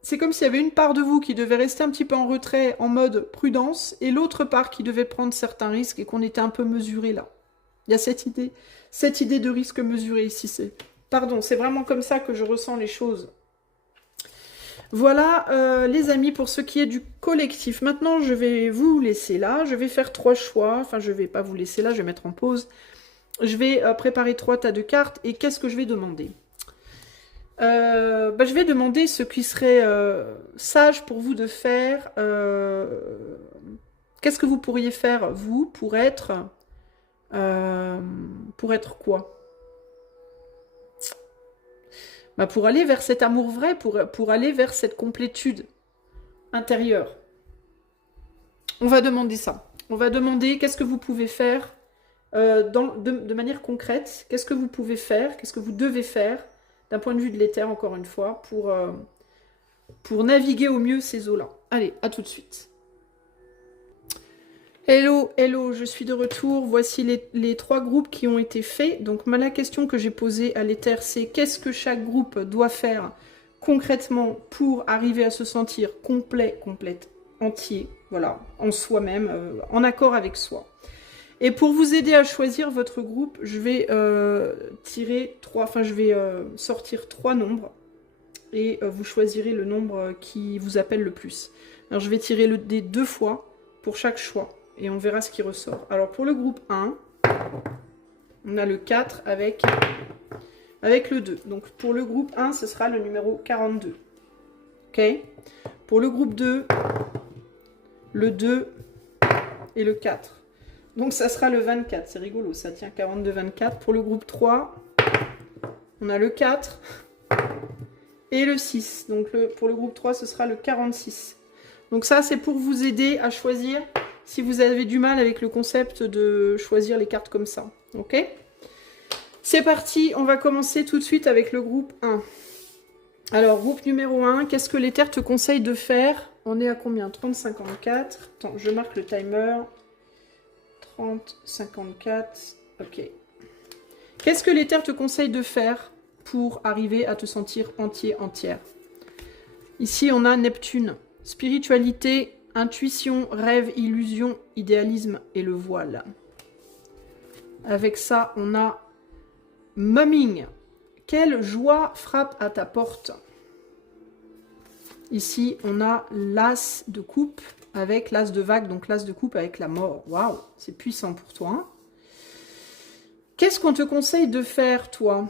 c'est comme s'il y avait une part de vous qui devait rester un petit peu en retrait, en mode prudence, et l'autre part qui devait prendre certains risques et qu'on était un peu mesuré là. Il y a cette idée de risque mesuré ici. Pardon, c'est vraiment comme ça que je ressens les choses. Voilà, les amis, pour ce qui est du collectif. Maintenant, je vais vous laisser là. Je vais faire 3 choix. Enfin, je ne vais pas vous laisser là, je vais mettre en pause. Je vais préparer 3 tas de cartes. Et qu'est-ce que je vais demander? Je vais demander ce qui serait sage pour vous de faire. Qu'est-ce que vous pourriez faire, vous, pour être quoi? Pour aller vers cet amour vrai, pour aller vers cette complétude intérieure. On va demander ça. On va demander qu'est-ce que vous pouvez faire de manière concrète, qu'est-ce que vous pouvez faire, qu'est-ce que vous devez faire, d'un point de vue de l'éther, encore une fois, pour naviguer au mieux ces eaux-là. Allez, à tout de suite. Hello, hello, je suis de retour. Voici les 3 groupes qui ont été faits. Donc la question que j'ai posée à l'éther, c'est qu'est-ce que chaque groupe doit faire concrètement pour arriver à se sentir complet, entier, voilà, en soi-même, en accord avec soi. Et pour vous aider à choisir votre groupe, je vais sortir 3 nombres et vous choisirez le nombre qui vous appelle le plus. Alors je vais tirer le dé 2 fois pour chaque choix et on verra ce qui ressort. Alors pour le groupe 1, on a le 4 avec le 2. Donc pour le groupe 1, ce sera le numéro 42. Ok. Pour le groupe 2, le 2 et le 4. Donc ça sera le 24. C'est rigolo, ça tient 42, 24. Pour le groupe 3, on a le 4 et le 6. Donc pour le groupe 3, ce sera le 46. Donc ça, c'est pour vous aider à choisir si vous avez du mal avec le concept de choisir les cartes comme ça. Ok ? C'est parti, on va commencer tout de suite avec le groupe 1. Alors, groupe numéro 1, qu'est-ce que l'éther te conseille de faire? On est à combien? 30, 54. Attends, je marque le timer. 30, 54. Ok. Qu'est-ce que l'éther te conseille de faire pour arriver à te sentir entier, entière? Ici, on a Neptune. Spiritualité, intuition, rêve, illusion, idéalisme et le voile. Avec ça, on a Mumming. Quelle joie frappe à ta porte? Ici, on a l'as de coupe avec l'as de vague, donc l'as de coupe avec la mort. Waouh, c'est puissant pour toi. Hein? Qu'est-ce qu'on te conseille de faire, toi?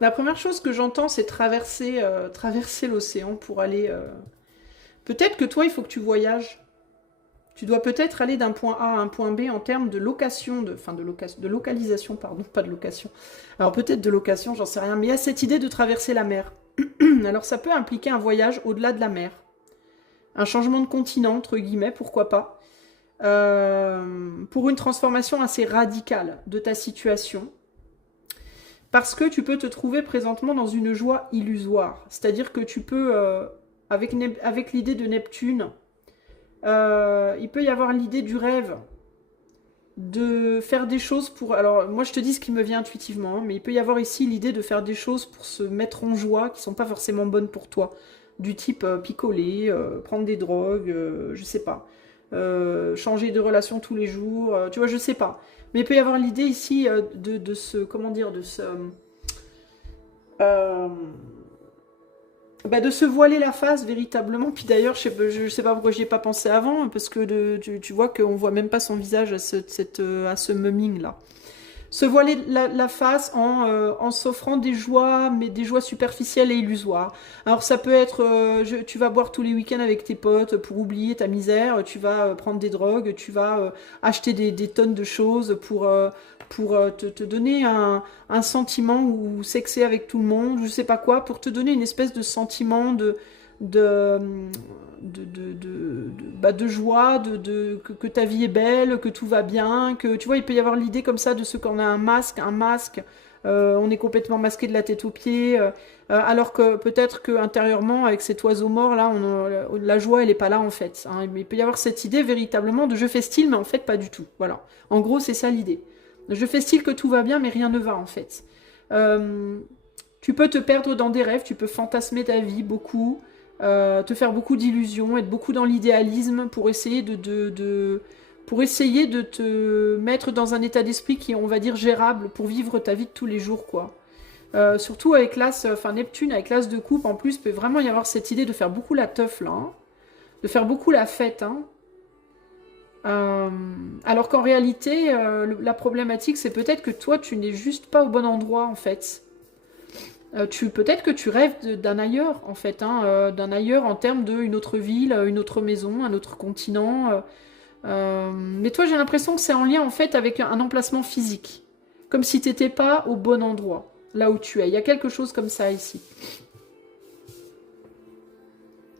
La première chose que j'entends, c'est traverser l'océan pour aller... Peut-être que toi, il faut que tu voyages. Tu dois peut-être aller d'un point A à un point B en termes de location, de localisation, pardon, pas de location. Alors peut-être de location, j'en sais rien, mais il y a cette idée de traverser la mer. Alors ça peut impliquer un voyage au-delà de la mer. Un changement de continent, entre guillemets, pourquoi pas. Pour une transformation assez radicale de ta situation. Parce que tu peux te trouver présentement dans une joie illusoire. C'est-à-dire que tu peux, avec l'idée de Neptune, il peut y avoir l'idée du rêve de faire des choses pour... Alors, moi, je te dis ce qui me vient intuitivement, hein, mais il peut y avoir ici l'idée de faire des choses pour se mettre en joie qui sont pas forcément bonnes pour toi. Du type picoler, prendre des drogues, je sais pas. Changer de relation tous les jours, tu vois, je sais pas. Mais il peut y avoir l'idée ici de se... Comment dire? De se... de se voiler la face véritablement. Puis d'ailleurs, je sais pas pourquoi j'y ai pas pensé avant, parce que tu vois qu'on voit même pas son visage à ce mumming là. Se voiler la face en s'offrant des joies, mais des joies superficielles et illusoires. Alors ça peut être, tu vas boire tous les week-ends avec tes potes pour oublier ta misère, tu vas prendre des drogues, tu vas acheter des tonnes de choses pour te donner un sentiment ou sexer avec tout le monde, je sais pas quoi, pour te donner une espèce de sentiment de joie, que ta vie est belle, que tout va bien, que tu vois, il peut y avoir l'idée comme ça de ce qu'on a un masque, on est complètement masqué de la tête aux pieds, alors que peut-être que intérieurement, avec cet oiseau mort là, la joie elle est pas là en fait. Hein, mais il peut y avoir cette idée véritablement de je fais style, mais en fait pas du tout. Voilà. En gros, c'est ça l'idée. Je fais style que tout va bien, mais rien ne va en fait. Tu peux te perdre dans des rêves, tu peux fantasmer ta vie beaucoup. Te faire beaucoup d'illusions, être beaucoup dans l'idéalisme pour essayer de te mettre dans un état d'esprit qui est, on va dire, gérable pour vivre ta vie de tous les jours, quoi. Surtout avec Neptune, avec l'as de coupe, en plus, peut vraiment y avoir cette idée de faire beaucoup la teuf, là, hein, de faire beaucoup la fête, hein. Alors qu'en réalité, la problématique, c'est peut-être que toi, tu n'es juste pas au bon endroit, en fait. Peut-être que tu rêves d'un ailleurs, en fait, hein, d'un ailleurs en termes d'une autre ville, une autre maison, un autre continent. Mais toi, j'ai l'impression que c'est en lien, en fait, avec un emplacement physique. Comme si tu n'étais pas au bon endroit, là où tu es. Il y a quelque chose comme ça, ici.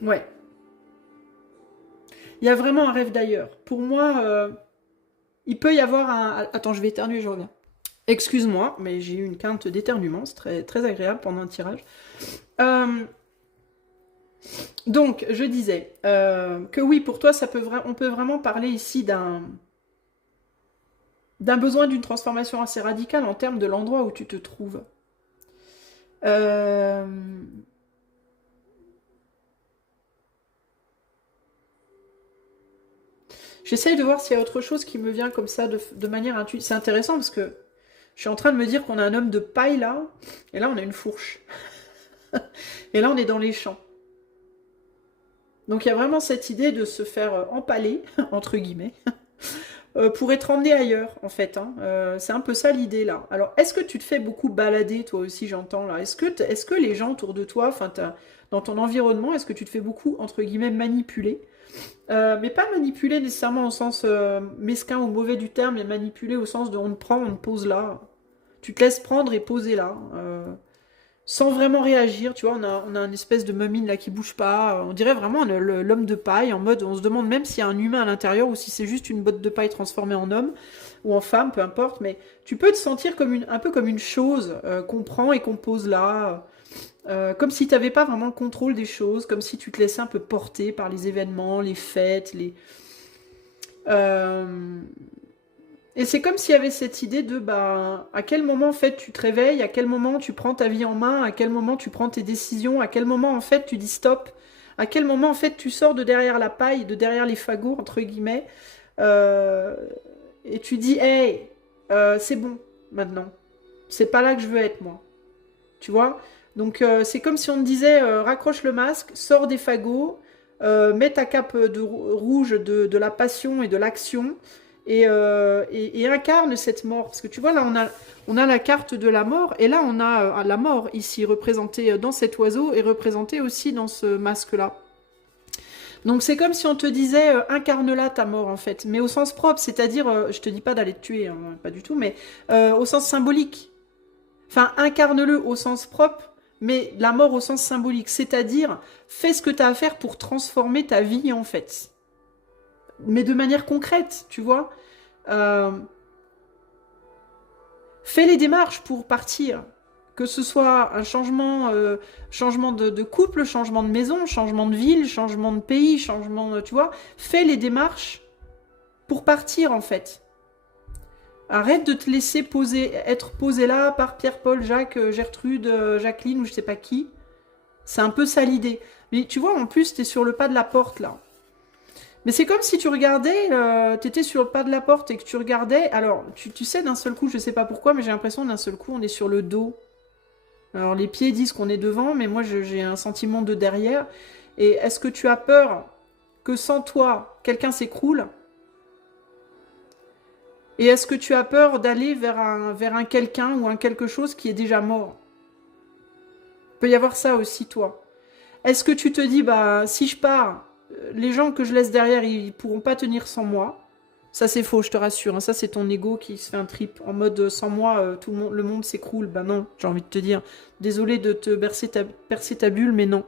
Ouais. Il y a vraiment un rêve d'ailleurs. Pour moi, il peut y avoir un... Attends, je vais éternuer, je reviens. Excuse-moi, mais j'ai eu une quinte d'éternuement, c'est très, très agréable pendant un tirage. Donc, je disais que oui, pour toi, on peut vraiment parler ici d'un besoin d'une transformation assez radicale en termes de l'endroit où tu te trouves. Euh, J'essaye de voir s'il y a autre chose qui me vient comme ça de manière intuitive. C'est intéressant parce que je suis en train de me dire qu'on a un homme de paille là, et là on a une fourche. Et là on est dans les champs. Donc il y a vraiment cette idée de se faire empaler, entre guillemets, pour être emmené ailleurs, en fait. Hein. C'est un peu ça l'idée là. Alors, est-ce que tu te fais beaucoup balader, toi aussi, j'entends là? Est-ce que les gens autour de toi, enfin, dans ton environnement, est-ce que tu te fais beaucoup, entre guillemets, manipuler? Mais pas manipuler nécessairement au sens mesquin ou mauvais du terme, mais manipuler au sens de on te prend, on te pose là. Tu te laisses prendre et poser là. Sans vraiment réagir, tu vois, on a une espèce de mumine là qui bouge pas, on dirait vraiment l'homme de paille, en mode, on se demande même s'il y a un humain à l'intérieur ou si c'est juste une botte de paille transformée en homme ou en femme, peu importe, mais tu peux te sentir comme un peu comme une chose qu'on prend et qu'on pose là, comme si tu n'avais pas vraiment le contrôle des choses, comme si tu te laissais un peu porter par les événements, les fêtes, Euh, et c'est comme s'il y avait cette idée de bah, à quel moment en fait tu te réveilles, à quel moment tu prends ta vie en main, à quel moment tu prends tes décisions, à quel moment en fait tu dis stop, à quel moment en fait tu sors de derrière la paille, de derrière les fagots entre guillemets, euh, et tu dis hey, c'est bon maintenant, c'est pas là que je veux être moi, tu vois. Donc c'est comme si on te disait raccroche le masque, sors des fagots, mets ta cape rouge de la passion et de l'action et incarne cette mort. Parce que tu vois, là, on a la carte de la mort, et là, on a la mort ici, représentée dans cet oiseau, et représentée aussi dans ce masque-là. Donc c'est comme si on te disait, incarne-la ta mort, en fait. Mais au sens propre, c'est-à-dire, je te dis pas d'aller te tuer, hein, pas du tout, mais au sens symbolique. Enfin, incarne-le au sens propre, mais la mort au sens symbolique. C'est-à-dire, fais ce que tu as à faire pour transformer ta vie, en fait. Mais de manière concrète, tu vois. Euh, Fais les démarches pour partir. Que ce soit un changement de couple, changement de maison, changement de ville, changement de pays, changement, tu vois. Fais les démarches pour partir, en fait. Arrête de te laisser être posé là par Pierre, Paul, Jacques, Gertrude, Jacqueline ou je sais pas qui. C'est un peu ça l'idée. Mais tu vois, en plus, t'es sur le pas de la porte, là. Mais c'est comme si tu regardais, t'étais sur le pas de la porte et que tu regardais. Alors, tu sais, d'un seul coup, je sais pas pourquoi, mais j'ai l'impression d'un seul coup, on est sur le dos. Alors, les pieds disent qu'on est devant, mais moi, j'ai un sentiment de derrière. Et est-ce que tu as peur que sans toi, quelqu'un s'écroule? Et est-ce que tu as peur d'aller vers un quelqu'un ou un quelque chose qui est déjà mort? Il peut y avoir ça aussi, toi. Est-ce que tu te dis, bah, si je pars, les gens que je laisse derrière, ils pourront pas tenir sans moi? Ça, c'est faux, je te rassure. Hein. Ça, c'est ton ego qui se fait un trip. En mode, sans moi, tout le monde s'écroule. Bah non, j'ai envie de te dire. Désolé de te percer ta bulle, mais non.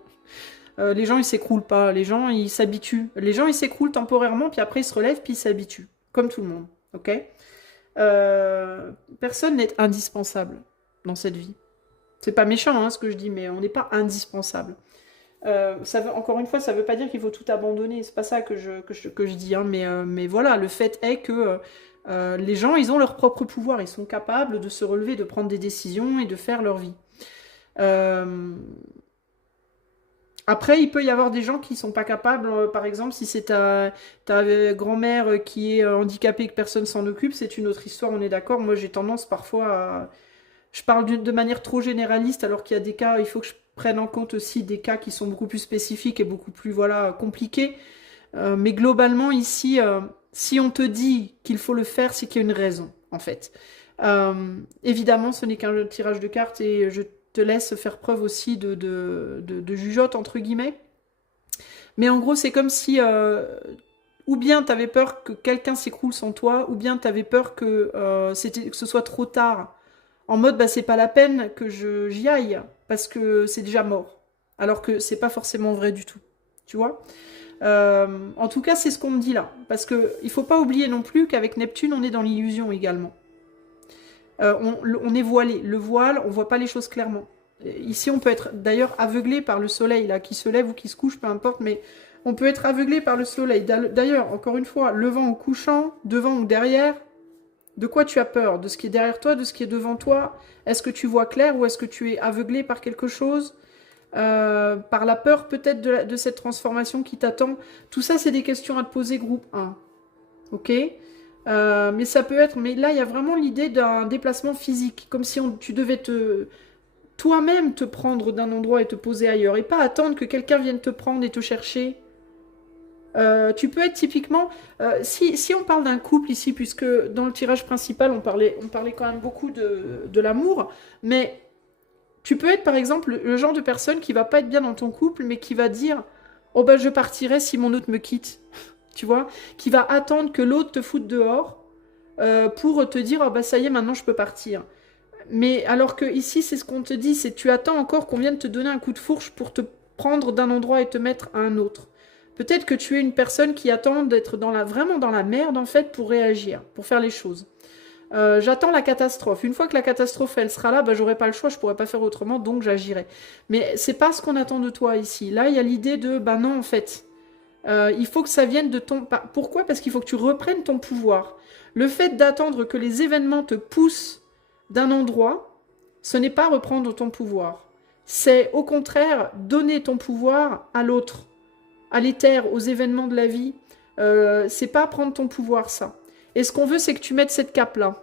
Les gens, ils s'écroulent pas. Les gens, ils s'habituent. Les gens, ils s'écroulent temporairement, puis après, ils se relèvent, puis ils s'habituent. Comme tout le monde. Ok? Personne n'est indispensable dans cette vie. C'est pas méchant, hein, ce que je dis, mais on n'est pas indispensable. Encore une fois, ça veut pas dire qu'il faut tout abandonner. C'est pas ça que je dis, hein, mais voilà, le fait est que les gens, ils ont leur propre pouvoir. Ils sont capables de se relever, de prendre des décisions et de faire leur vie. Après, il peut y avoir des gens qui sont pas capables, par exemple, si c'est ta grand-mère qui est handicapée et que personne s'en occupe, c'est une autre histoire, on est d'accord. Moi, j'ai tendance parfois à... Je parle de manière trop généraliste, alors qu'il y a des cas, il faut que je prenne en compte aussi des cas qui sont beaucoup plus spécifiques et beaucoup plus, voilà, compliqués. Mais globalement, ici, si on te dit qu'il faut le faire, c'est qu'il y a une raison, en fait. Évidemment, ce n'est qu'un tirage de cartes et je te laisse faire preuve aussi de jugeote, entre guillemets. Mais en gros, c'est comme si ou bien tu avais peur que quelqu'un s'écroule sans toi, ou bien tu avais peur que ce soit trop tard. En mode, bah, c'est pas la peine que j'y aille, parce que c'est déjà mort. Alors que c'est pas forcément vrai du tout. Tu vois? En tout cas, c'est ce qu'on me dit là. Parce qu'il ne faut pas oublier non plus qu'avec Neptune, on est dans l'illusion également. On est voilé. Le voile, on ne voit pas les choses clairement. Ici, on peut être d'ailleurs aveuglé par le soleil, là, qui se lève ou qui se couche, peu importe, mais on peut être aveuglé par le soleil. D'ailleurs, encore une fois, levant ou couchant, devant ou derrière, de quoi tu as peur? De ce qui est derrière toi, de ce qui est devant toi? Est-ce que tu vois clair ou est-ce que tu es aveuglé par quelque chose? Par la peur peut-être de cette transformation qui t'attend? Tout ça, c'est des questions à te poser, groupe 1. Ok? Mais ça peut être... Mais là, il y a vraiment l'idée d'un déplacement physique, comme si tu devais toi-même te prendre d'un endroit et te poser ailleurs, et pas attendre que quelqu'un vienne te prendre et te chercher. Tu peux être typiquement... si on parle d'un couple ici, puisque dans le tirage principal, on parlait quand même beaucoup de l'amour, mais tu peux être par exemple le genre de personne qui va pas être bien dans ton couple, mais qui va dire « Oh ben je partirai si mon autre me quitte ». Tu vois? Qui va attendre que l'autre te foute dehors pour te dire « Oh ben ça y est, maintenant je peux partir ». Mais alors que ici, c'est ce qu'on te dit, c'est tu attends encore qu'on vienne te donner un coup de fourche pour te prendre d'un endroit et te mettre à un autre. Peut-être que tu es une personne qui attend d'être vraiment dans la merde, en fait, pour réagir, pour faire les choses. J'attends la catastrophe. Une fois que la catastrophe, elle sera là, bah, j'aurai pas le choix, je pourrai pas faire autrement, donc j'agirai. Mais c'est pas ce qu'on attend de toi ici. Là, il y a l'idée de, bah non, en fait, il faut que ça vienne de ton... Pourquoi? Parce qu'il faut que tu reprennes ton pouvoir. Le fait d'attendre que les événements te poussent d'un endroit, ce n'est pas reprendre ton pouvoir. C'est au contraire donner ton pouvoir à l'autre, à l'éther, aux événements de la vie. C'est pas prendre ton pouvoir, ça. Et ce qu'on veut, c'est que tu mettes cette cape-là.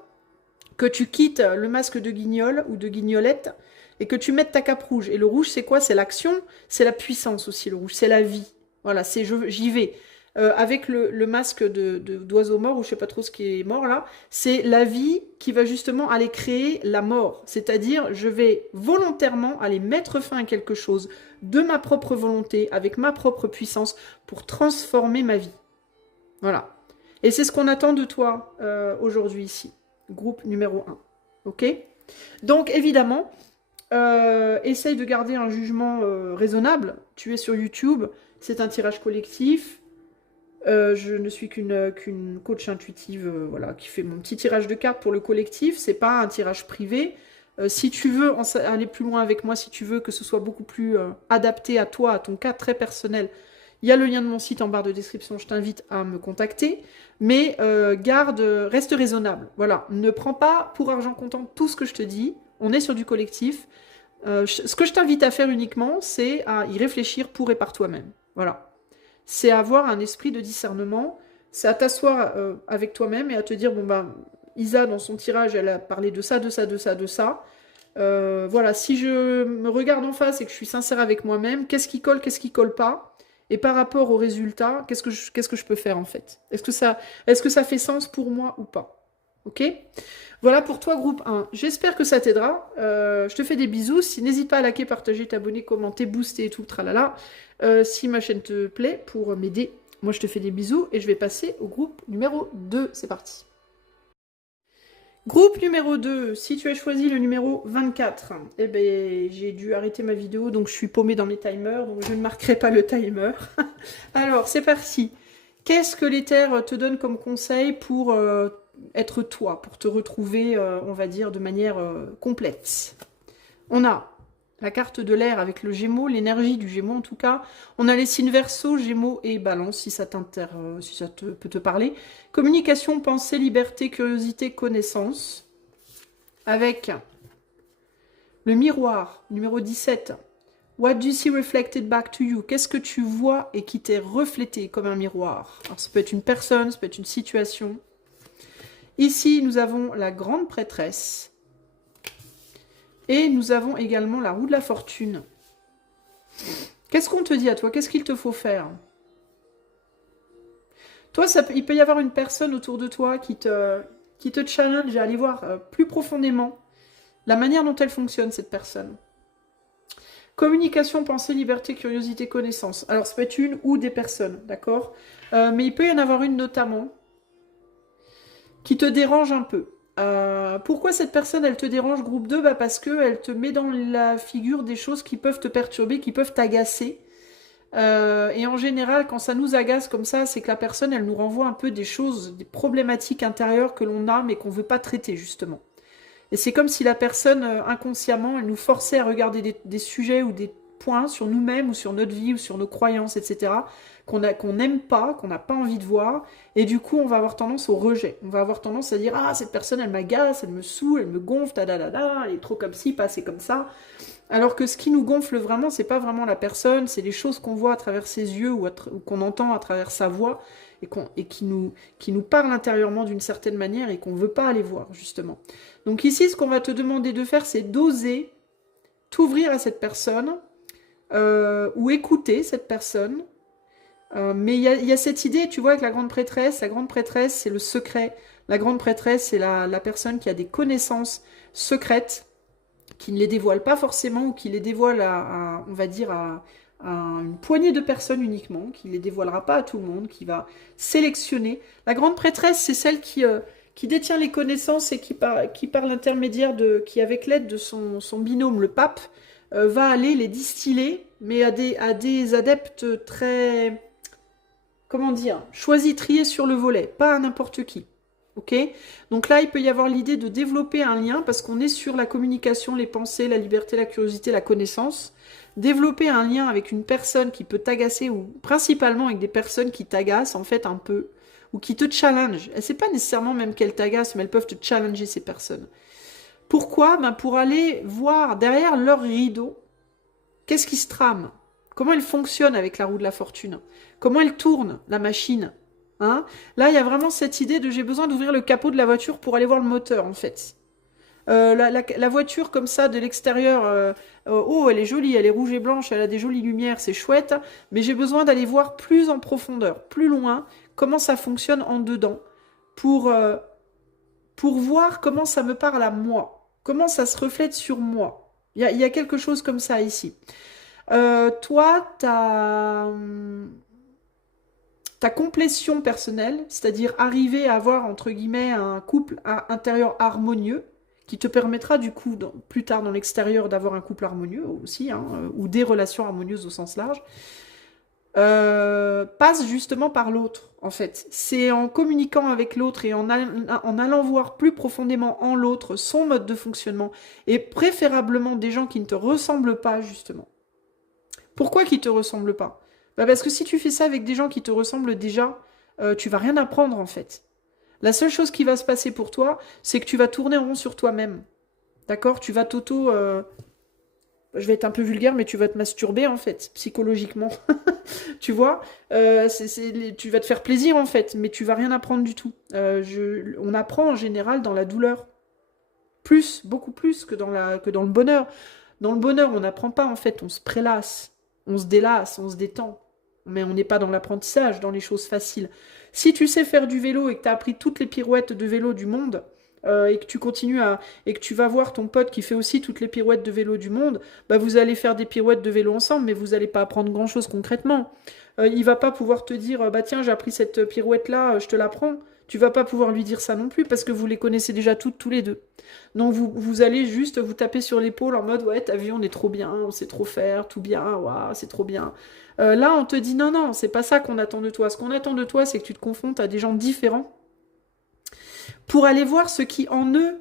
Que tu quittes le masque de guignol ou de guignolette et que tu mettes ta cape rouge. Et le rouge, c'est quoi? C'est l'action, c'est la puissance aussi, le rouge. C'est la vie. Voilà, c'est j'y vais. Avec le masque d'oiseau mort, ou je sais pas trop ce qui est mort là, c'est la vie qui va justement aller créer la mort. C'est-à-dire, je vais volontairement aller mettre fin à quelque chose de ma propre volonté, avec ma propre puissance, pour transformer ma vie. Voilà. Et c'est ce qu'on attend de toi aujourd'hui ici. Groupe numéro 1. Ok? Donc évidemment, essaye de garder un jugement raisonnable. Tu es sur YouTube, c'est un tirage collectif. Je ne suis qu'une coach intuitive voilà, qui fait mon petit tirage de cartes pour le collectif. C'est pas un tirage privé. Si tu veux aller plus loin avec moi, si tu veux que ce soit beaucoup plus adapté à toi, à ton cas très personnel, il y a le lien de mon site en barre de description. Je t'invite à me contacter. Mais reste raisonnable. Voilà, ne prends pas pour argent comptant tout ce que je te dis. On est sur du collectif. Ce que je t'invite à faire uniquement, c'est à y réfléchir pour et par toi-même. Voilà. C'est avoir un esprit de discernement. C'est à t'asseoir avec toi-même et à te dire, bon ben, Isa, dans son tirage, elle a parlé de ça, de ça, de ça, de ça. Voilà, si je me regarde en face et que je suis sincère avec moi-même, qu'est-ce qui colle pas? Et par rapport aux résultats, qu'est-ce que je peux faire en fait? Est-ce que ça fait sens pour moi ou pas? Ok? Voilà pour toi, groupe 1. J'espère que ça t'aidera. Je te fais des bisous. N'hésite pas à liker, partager, t'abonner, commenter, booster et tout, tralala. Si ma chaîne te plaît, pour m'aider, moi je te fais des bisous et je vais passer au groupe numéro 2. C'est parti. Groupe numéro 2, si tu as choisi le numéro 24, eh ben, j'ai dû arrêter ma vidéo, donc je suis paumée dans mes timers, donc je ne marquerai pas le timer. Alors, c'est parti. Qu'est-ce que l'éther te donne comme conseil pour être toi, pour te retrouver, on va dire, de manière complète? On a la carte de l'air avec le Gémeaux, l'énergie du Gémeaux en tout cas. On a les signes Verseau, Gémeaux et Balance, si ça peut te parler. Communication, pensée, liberté, curiosité, connaissance. Avec le miroir, numéro 17. What do you see reflected back to you? Qu'est-ce que tu vois et qui t'est reflété comme un miroir? Alors ça peut être une personne, ça peut être une situation. Ici, nous avons la grande prêtresse. Et nous avons également la roue de la fortune. Qu'est-ce qu'on te dit à toi? Qu'est-ce qu'il te faut faire? Toi, il peut y avoir une personne autour de toi qui te challenge à aller voir plus profondément la manière dont elle fonctionne, cette personne. Communication, pensée, liberté, curiosité, connaissance. Alors, ça peut être une ou des personnes, d'accord? Mais il peut y en avoir une notamment qui te dérange un peu. Pourquoi cette personne, elle te dérange, groupe 2? Parce qu'elle te met dans la figure des choses qui peuvent te perturber, qui peuvent t'agacer. Et en général, quand ça nous agace comme ça, c'est que la personne, elle nous renvoie un peu des choses, des problématiques intérieures que l'on a, mais qu'on ne veut pas traiter, justement. Et c'est comme si la personne, inconsciemment, elle nous forçait à regarder des sujets ou des points sur nous-mêmes ou sur notre vie ou sur nos croyances, etc., qu'on n'aime pas, qu'on n'a pas envie de voir. Et du coup, on va avoir tendance au rejet. On va avoir tendance à dire, ah, cette personne, elle m'agace, elle me saoule, elle me gonfle, tadadada, elle est trop comme ci, pas assez comme ça. Alors que ce qui nous gonfle vraiment, c'est pas vraiment la personne, c'est les choses qu'on voit à travers ses yeux ou qu'on entend à travers sa voix et qui nous parlent intérieurement d'une certaine manière et qu'on veut pas aller voir, justement. Donc ici, ce qu'on va te demander de faire, c'est d'oser t'ouvrir à cette personne ou écouter cette personne. Mais il y a cette idée, tu vois, avec la grande prêtresse, c'est le secret. La grande prêtresse, c'est la personne qui a des connaissances secrètes, qui ne les dévoile pas forcément, ou qui les dévoile on va dire, à une poignée de personnes uniquement, qui ne les dévoilera pas à tout le monde, qui va sélectionner. La grande prêtresse, c'est celle qui détient les connaissances et qui par l'intermédiaire qui, avec l'aide de son binôme, le pape, va aller les distiller, mais à des adeptes très, comment dire, choisis, triés sur le volet, pas à n'importe qui. Ok? Donc là, il peut y avoir l'idée de développer un lien, parce qu'on est sur la communication, les pensées, la liberté, la curiosité, la connaissance. Développer un lien avec une personne qui peut t'agacer, ou principalement avec des personnes qui t'agacent, en fait, un peu, ou qui te challenge. Et c'est pas nécessairement même qu'elles t'agacent, mais elles peuvent te challenger, ces personnes. Pourquoi? Ben pour aller voir derrière leur rideau, qu'est-ce qui se trame? Comment elle fonctionne avec la roue de la fortune? Comment elle tourne, la machine? Hein? Là, il y a vraiment cette idée de j'ai besoin d'ouvrir le capot de la voiture pour aller voir le moteur, en fait. La voiture comme ça de l'extérieur, oh, elle est jolie, elle est rouge et blanche, elle a des jolies lumières, c'est chouette, mais j'ai besoin d'aller voir plus en profondeur, plus loin, comment ça fonctionne en dedans, pour voir comment ça me parle à moi, comment ça se reflète sur moi. Il y a quelque chose comme ça ici. Toi, ta complétion personnelle, c'est-à-dire arriver à avoir, entre guillemets, un couple intérieur harmonieux, qui te permettra du coup, plus tard dans l'extérieur, d'avoir un couple harmonieux aussi, hein, ou des relations harmonieuses au sens large, passe justement par l'autre, en fait. C'est en communiquant avec l'autre et en allant voir plus profondément en l'autre son mode de fonctionnement, et préférablement des gens qui ne te ressemblent pas, justement. Pourquoi qui ne te ressemblent pas? Bah parce que si tu fais ça avec des gens qui te ressemblent déjà, tu vas rien apprendre, en fait. La seule chose qui va se passer pour toi, c'est que tu vas tourner en rond sur toi-même. D'accord? Tu vas je vais être un peu vulgaire, mais tu vas te masturber, en fait, psychologiquement. Tu vois? Tu vas te faire plaisir, en fait, mais tu vas rien apprendre du tout. On apprend, en général, dans la douleur. Beaucoup plus que dans le bonheur. Dans le bonheur, on n'apprend pas, en fait, on se prélasse, on se délasse, on se détend. Mais on n'est pas dans l'apprentissage, dans les choses faciles. Si tu sais faire du vélo et que tu as appris toutes les pirouettes de vélo du monde, et que tu et que tu vas voir ton pote qui fait aussi toutes les pirouettes de vélo du monde, bah vous allez faire des pirouettes de vélo ensemble, mais vous n'allez pas apprendre grand-chose concrètement. Il va pas pouvoir te dire, bah tiens, j'ai appris cette pirouette-là, je te l'apprends. Tu vas pas pouvoir lui dire ça non plus, parce que vous les connaissez déjà toutes, tous les deux. Donc vous allez juste vous taper sur l'épaule en mode, ouais, t'as vu, on est trop bien, on sait trop faire, tout bien, waouh, c'est trop bien. Là, on te dit, non, non, c'est pas ça qu'on attend de toi. Ce qu'on attend de toi, c'est que tu te confrontes à des gens différents pour aller voir ce qui en eux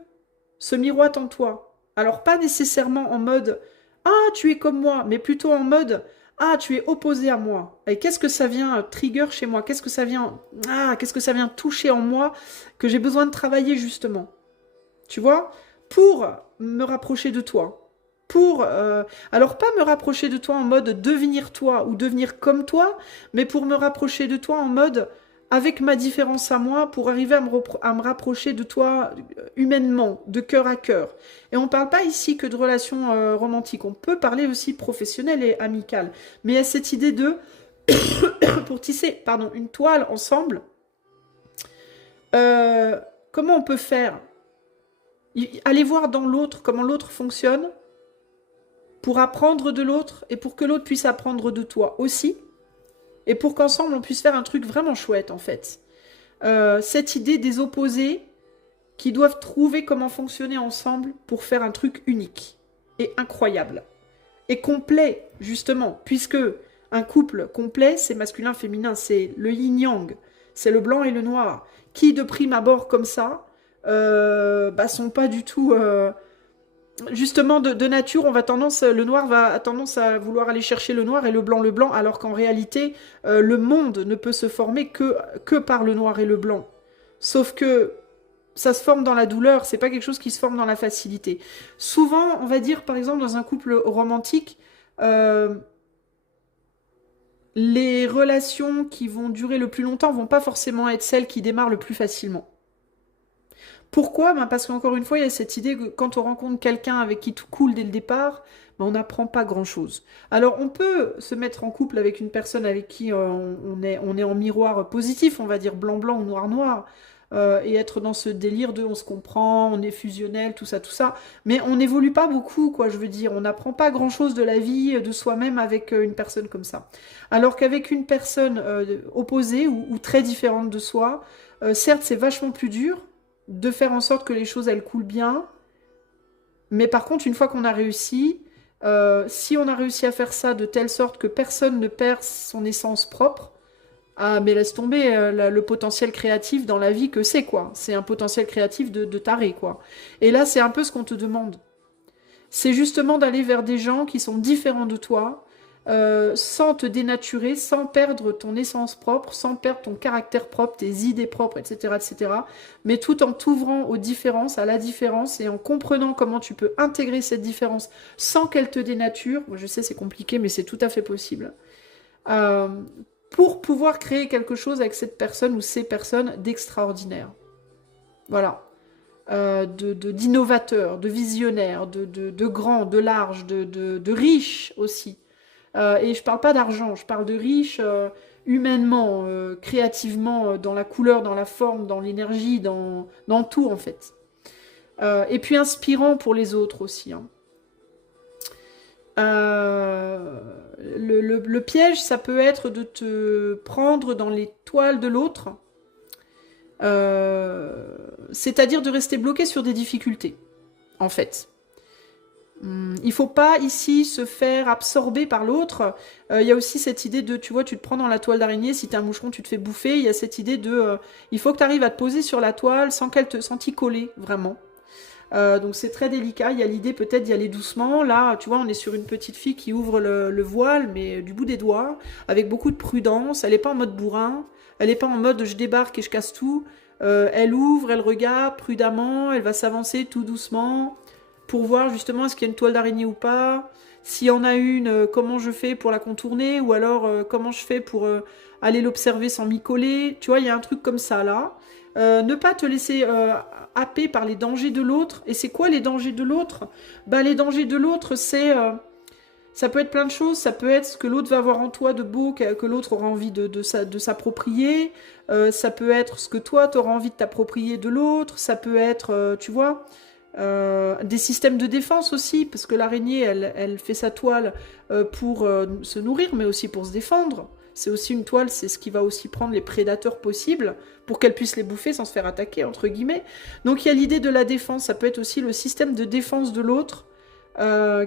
se miroite en toi. Alors pas nécessairement en mode ah tu es comme moi, mais plutôt en mode ah tu es opposé à moi. Et qu'est-ce que ça vient trigger chez moi? Qu'est-ce que ça vient toucher en moi que j'ai besoin de travailler justement? Tu vois? Pour me rapprocher de toi. Alors pas me rapprocher de toi en mode devenir toi ou devenir comme toi, mais pour me rapprocher de toi en mode avec ma différence à moi, pour arriver à me rapprocher de toi humainement, de cœur à cœur. Et on ne parle pas ici que de relations romantiques, on peut parler aussi professionnelles et amicales. Mais il y a cette idée pour tisser une toile ensemble, comment on peut faire? Aller voir dans l'autre comment l'autre fonctionne, pour apprendre de l'autre et pour que l'autre puisse apprendre de toi aussi. Et pour qu'ensemble, on puisse faire un truc vraiment chouette, en fait. Cette idée des opposés qui doivent trouver comment fonctionner ensemble pour faire un truc unique et incroyable. Et complet, justement, puisque Un couple complet, c'est masculin-féminin, c'est le yin-yang, c'est le blanc et le noir, qui de prime abord comme ça, sont pas du tout... justement, de nature, le noir a tendance à vouloir aller chercher le blanc, alors qu'en réalité, le monde ne peut se former que par le noir et le blanc. Sauf que ça se forme dans la douleur, c'est pas quelque chose qui se forme dans la facilité. Souvent, on va dire, par exemple, dans un couple romantique, euh, les relations qui vont durer le plus longtemps vont pas forcément être celles qui démarrent le plus facilement. Pourquoi? Ben parce qu'encore une fois, il y a cette idée que quand on rencontre quelqu'un avec qui tout coule dès le départ, ben on n'apprend pas grand-chose. Alors on peut se mettre en couple avec une personne avec qui on est en miroir positif, on va dire blanc-blanc ou noir-noir, et être dans ce délire de on se comprend, on est fusionnel, tout ça. Mais on n'évolue pas beaucoup, quoi, je veux dire. On n'apprend pas grand-chose de la vie, de soi-même avec une personne comme ça. Alors qu'avec une personne opposée ou très différente de soi, certes c'est vachement plus dur, de faire en sorte que les choses elles coulent bien. Mais par contre, une fois qu'on a réussi, si on a réussi à faire ça de telle sorte que personne ne perd son essence propre, ah mais laisse tomber le potentiel créatif dans la vie que c'est quoi. C'est un potentiel créatif de taré quoi. Et là, c'est un peu ce qu'on te demande. C'est justement d'aller vers des gens qui sont différents de toi, sans te dénaturer, sans perdre ton essence propre, sans perdre ton caractère propre, tes idées propres, etc., mais tout en t'ouvrant aux différences, à la différence, et en comprenant comment tu peux intégrer cette différence sans qu'elle te dénature. Moi, je sais, c'est compliqué, mais c'est tout à fait possible. Euh, pour pouvoir créer quelque chose avec cette personne ou ces personnes d'extraordinaire. Voilà. D'innovateur, de visionnaire, de grand, de large, de riche aussi. Et je parle pas d'argent, je parle de riche humainement, créativement, dans la couleur, dans la forme, dans l'énergie, dans tout en fait. Et puis inspirant pour les autres aussi. Hein. Le piège, ça peut être de te prendre dans les toiles de l'autre, c'est-à-dire de rester bloqué sur des difficultés, en fait. Il faut pas ici se faire absorber par l'autre. Il y a aussi cette idée de, tu vois, tu te prends dans la toile d'araignée, si t'es un moucheron, tu te fais bouffer. Il y a cette idée de, il faut que tu arrives à te poser sur la toile sans y coller, vraiment. Donc c'est très délicat. Il y a l'idée peut-être d'y aller doucement. Là, tu vois, on est sur une petite fille qui ouvre le voile, mais du bout des doigts, avec beaucoup de prudence. Elle n'est pas en mode bourrin. Elle n'est pas en mode je débarque et je casse tout. Elle ouvre, elle regarde prudemment. Elle va s'avancer tout doucement pour voir justement est-ce qu'il y a une toile d'araignée ou pas. S'il y en a une, comment je fais pour la contourner, ou alors comment je fais pour aller l'observer sans m'y coller. Tu vois, il y a un truc comme ça là. Ne pas te laisser happer par les dangers de l'autre. Et c'est quoi les dangers de l'autre? Bah, les dangers de l'autre, c'est... ça peut être plein de choses. Ça peut être ce que l'autre va voir en toi de beau, que l'autre aura envie de s'approprier. Ça peut être ce que toi, tu auras envie de t'approprier de l'autre. Ça peut être, tu vois... des systèmes de défense aussi, parce que l'araignée, elle fait sa toile pour se nourrir, mais aussi pour se défendre. C'est aussi une toile, c'est ce qui va aussi prendre les prédateurs possibles pour qu'elle puisse les bouffer sans se faire attaquer, entre guillemets. Donc il y a l'idée de la défense, ça peut être aussi le système de défense de l'autre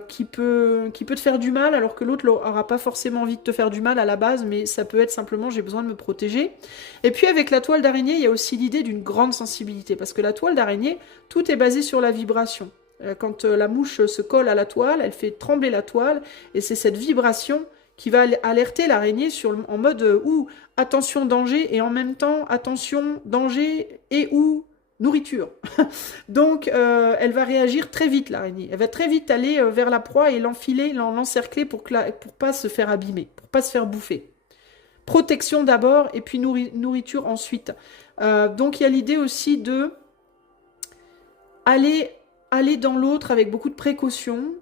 qui peut te faire du mal, alors que l'autre n'aura pas forcément envie de te faire du mal à la base, mais ça peut être simplement j'ai besoin de me protéger. Et puis avec la toile d'araignée, il y a aussi l'idée d'une grande sensibilité, parce que la toile d'araignée, tout est basé sur la vibration. Quand la mouche se colle à la toile, elle fait trembler la toile, et c'est cette vibration qui va alerter l'araignée en mode ou attention danger, et en même temps attention danger et ou nourriture. Donc elle va réagir très vite l'araignée. Elle va très vite aller vers la proie et l'enfiler, l'encercler pour pas se faire abîmer, pour pas se faire bouffer. Protection d'abord et puis nourriture ensuite. Donc il y a l'idée aussi de aller dans l'autre avec beaucoup de précaution,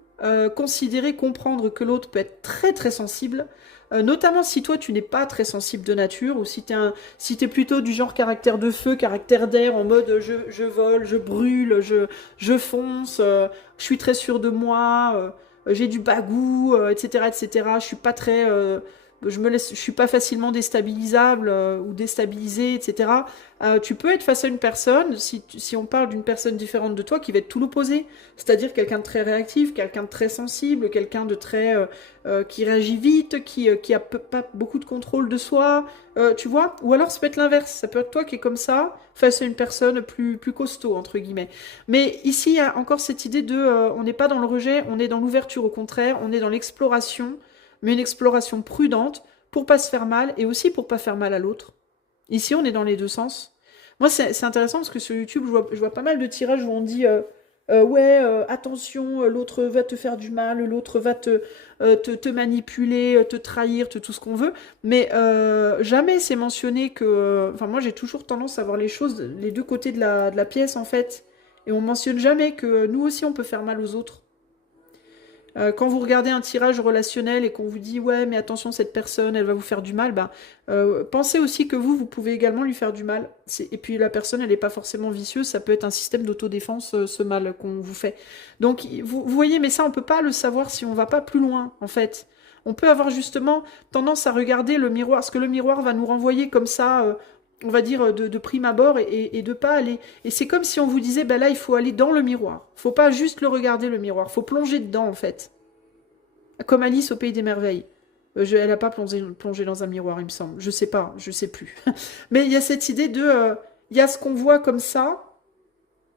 considérer, comprendre que l'autre peut être très très sensible, notamment si toi tu n'es pas très sensible de nature, ou si t'es plutôt du genre caractère de feu, caractère d'air, en mode je vole, je brûle, je fonce, je suis très sûr de moi, j'ai du bagou, etc., etc. Je suis pas très je suis pas facilement déstabilisable ou déstabilisée, etc. Tu peux être face à une personne, si on parle d'une personne différente de toi, qui va être tout l'opposé. C'est-à-dire quelqu'un de très réactif, quelqu'un de très sensible, quelqu'un de très qui réagit vite, qui a pas beaucoup de contrôle de soi, tu vois. Ou alors ça peut être l'inverse, ça peut être toi qui est comme ça, face à une personne plus costaud, entre guillemets. Mais ici, il y a encore cette idée de on n'est pas dans le rejet, on est dans l'ouverture au contraire, on est dans l'exploration, mais une exploration prudente pour pas se faire mal et aussi pour pas faire mal à l'autre. Ici, on est dans les deux sens. Moi, c'est intéressant parce que sur YouTube, je vois pas mal de tirages où on dit ouais, attention, l'autre va te faire du mal, l'autre va te manipuler, te trahir, tout ce qu'on veut. Mais jamais c'est mentionné que. Enfin, moi, j'ai toujours tendance à voir les choses, les deux côtés de la pièce, en fait. Et on mentionne jamais que nous aussi, on peut faire mal aux autres. Quand vous regardez un tirage relationnel et qu'on vous dit ouais mais attention cette personne elle va vous faire du mal, ben, pensez aussi que vous pouvez également lui faire du mal. Et puis la personne elle n'est pas forcément vicieuse, ça peut être un système d'autodéfense ce mal qu'on vous fait. Donc vous voyez mais ça on peut pas le savoir si on va pas plus loin en fait. On peut avoir justement tendance à regarder le miroir, ce que le miroir va nous renvoyer comme ça, on va dire de prime abord et de pas aller. Et c'est comme si on vous disait, ben là, il faut aller dans le miroir. Faut pas juste le regarder, le miroir. Faut plonger dedans, en fait. Comme Alice au Pays des Merveilles. Elle n'a pas plongé dans un miroir, il me semble. Je sais pas, je sais plus. Mais il y a cette idée de... Il y a ce qu'on voit comme ça,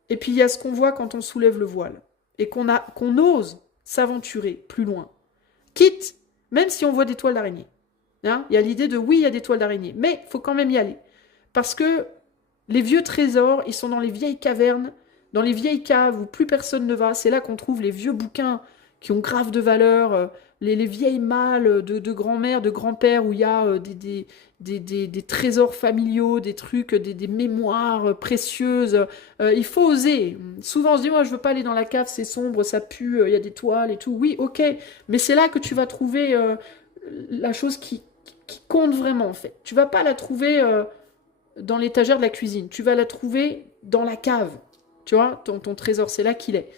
et puis il y a ce qu'on voit quand on soulève le voile. Et qu'on ose s'aventurer plus loin. Quitte, même si on voit des toiles d'araignée. Hein, il y a l'idée de, oui, il y a des toiles d'araignée, mais il faut quand même y aller. Parce que les vieux trésors, ils sont dans les vieilles cavernes, dans les vieilles caves où plus personne ne va. C'est là qu'on trouve les vieux bouquins qui ont grave de valeur, les vieilles malles de grand-mère, de grand-père, où il y a des trésors familiaux, des trucs, des mémoires précieuses. Il faut oser. Souvent on se dit, moi je veux pas aller dans la cave, c'est sombre, ça pue, il y a des toiles et tout. Oui, ok, mais c'est là que tu vas trouver la chose qui compte vraiment en fait. Tu vas pas la trouver... dans l'étagère de la cuisine. Tu vas la trouver dans la cave. Tu vois, ton trésor, c'est là qu'il est.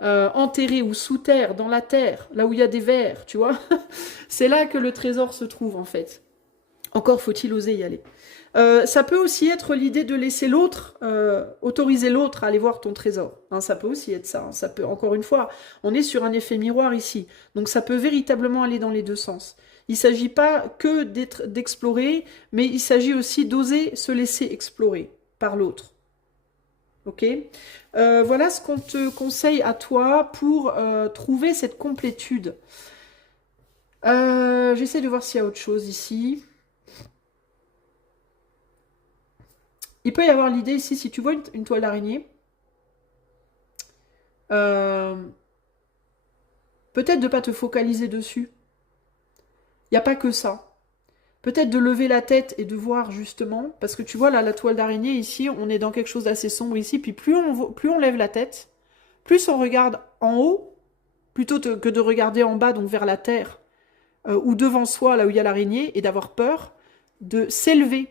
Enterré ou sous terre, dans la terre, là où il y a des vers, tu vois. C'est là que le trésor se trouve, en fait. Encore faut-il oser y aller. Ça peut aussi être l'idée de laisser l'autre, autoriser l'autre à aller voir ton trésor. Hein, ça peut aussi être ça. Hein. Ça peut, encore une fois, on est sur un effet miroir ici. Donc ça peut véritablement aller dans les deux sens. Il ne s'agit pas que d'explorer, mais il s'agit aussi d'oser se laisser explorer par l'autre. Ok. Voilà ce qu'on te conseille à toi pour trouver cette complétude. J'essaie de voir s'il y a autre chose ici. Il peut y avoir l'idée ici, si tu vois une toile d'araignée, peut-être de ne pas te focaliser dessus. Il n'y a pas que ça. Peut-être de lever la tête et de voir justement, parce que tu vois là, la toile d'araignée ici, on est dans quelque chose d'assez sombre ici, puis plus on lève la tête, plus on regarde en haut, plutôt que de regarder en bas, donc vers la terre, ou devant soi, là où il y a l'araignée, et d'avoir peur, de s'élever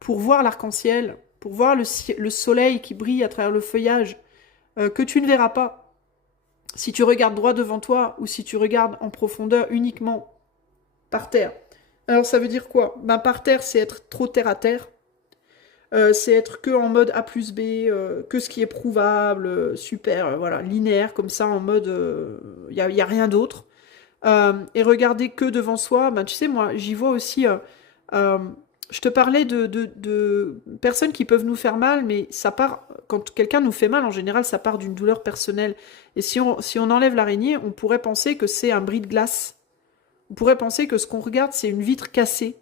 pour voir l'arc-en-ciel, pour voir le soleil qui brille à travers le feuillage, que tu ne verras pas. Si tu regardes droit devant toi, ou si tu regardes en profondeur uniquement par terre. Alors ça veut dire quoi? Ben, par terre, c'est être trop terre à terre. C'est être que en mode A plus B, que ce qui est prouvable, super, voilà, linéaire, comme ça, en mode, y a rien d'autre. Et regarder que devant soi, ben, tu sais, moi, j'y vois aussi... je te parlais de personnes qui peuvent nous faire mal, mais ça part, quand quelqu'un nous fait mal, en général, ça part d'une douleur personnelle. Et si on enlève l'araignée, on pourrait penser que c'est un bris de glace. On pourrait penser que ce qu'on regarde, c'est une vitre cassée.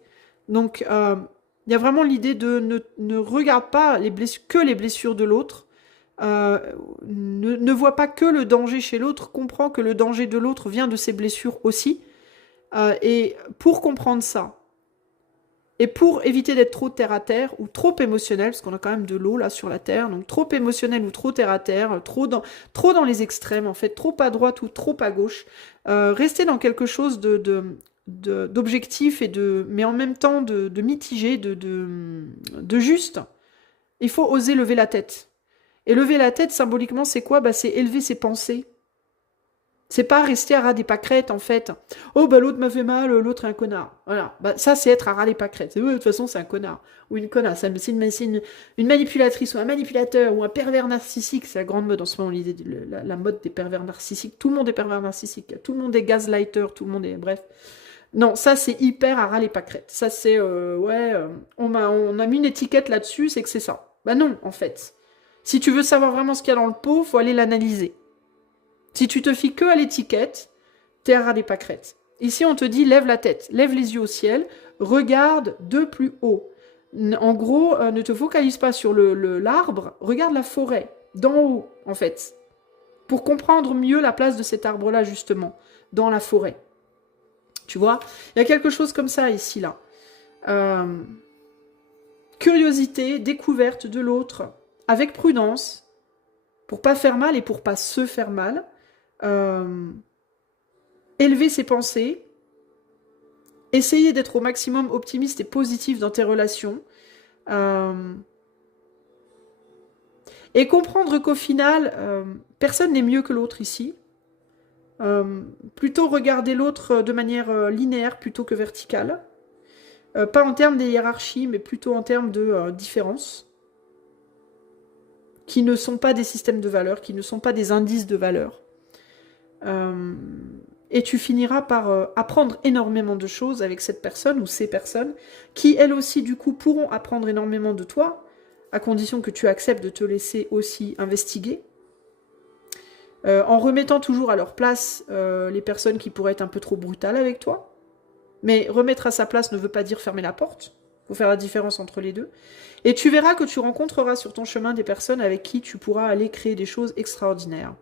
Donc, il y a vraiment l'idée de ne regarde pas que les blessures de l'autre, ne vois pas que le danger chez l'autre, comprends que le danger de l'autre vient de ses blessures aussi. Et pour comprendre ça, et pour éviter d'être trop terre à terre ou trop émotionnel, parce qu'on a quand même de l'eau là sur la terre, donc trop émotionnel ou trop terre à terre, trop dans les extrêmes en fait, trop à droite ou trop à gauche, rester dans quelque chose d'objectif mais en même temps de mitigé, de juste. Il faut oser lever la tête. Et lever la tête symboliquement c'est quoi? Bah, c'est élever ses pensées. C'est pas rester à ras des pâquerettes, en fait. Oh, bah l'autre m'a fait mal, l'autre est un connard. Voilà. Bah, ça, c'est être à ras des pâquerettes. De toute façon, c'est un connard. Ou une connasse. C'est une manipulatrice ou un manipulateur ou un pervers narcissique. C'est la grande mode en ce moment, l'idée la mode des pervers narcissiques. Tout le monde est pervers narcissique. Tout le monde est gaslighter. Tout le monde est... Bref. Non, ça, c'est hyper à ras les pâquerettes. Ça, c'est... on a mis une étiquette là-dessus, c'est que c'est ça. Bah non, en fait. Si tu veux savoir vraiment ce qu'il y a dans le pot, faut aller l'analyser. Si tu te fies que à l'étiquette, t'es à ras des pâquerettes. Ici, on te dit lève la tête, lève les yeux au ciel, regarde de plus haut. En gros, ne te focalise pas sur l'arbre, regarde la forêt, d'en haut, en fait. Pour comprendre mieux la place de cet arbre-là, justement, dans la forêt. Tu vois, il y a quelque chose comme ça ici, là. Curiosité, découverte de l'autre, avec prudence, pour pas faire mal et pour pas se faire mal. Élever ses pensées, essayer d'être au maximum optimiste et positif dans tes relations, et comprendre qu'au final, personne n'est mieux que l'autre ici. Plutôt regarder l'autre de manière linéaire plutôt que verticale. Pas en termes des hiérarchies, mais plutôt en termes de différences, qui ne sont pas des systèmes de valeurs, qui ne sont pas des indices de valeurs. Et tu finiras par apprendre énormément de choses avec cette personne ou ces personnes, qui elles aussi du coup pourront apprendre énormément de toi, à condition que tu acceptes de te laisser aussi investiguer, en remettant toujours à leur place les personnes qui pourraient être un peu trop brutales avec toi. Mais remettre à sa place ne veut pas dire fermer la porte. Il faut faire la différence entre les deux. Et tu verras que tu rencontreras sur ton chemin des personnes avec qui tu pourras aller créer des choses extraordinaires.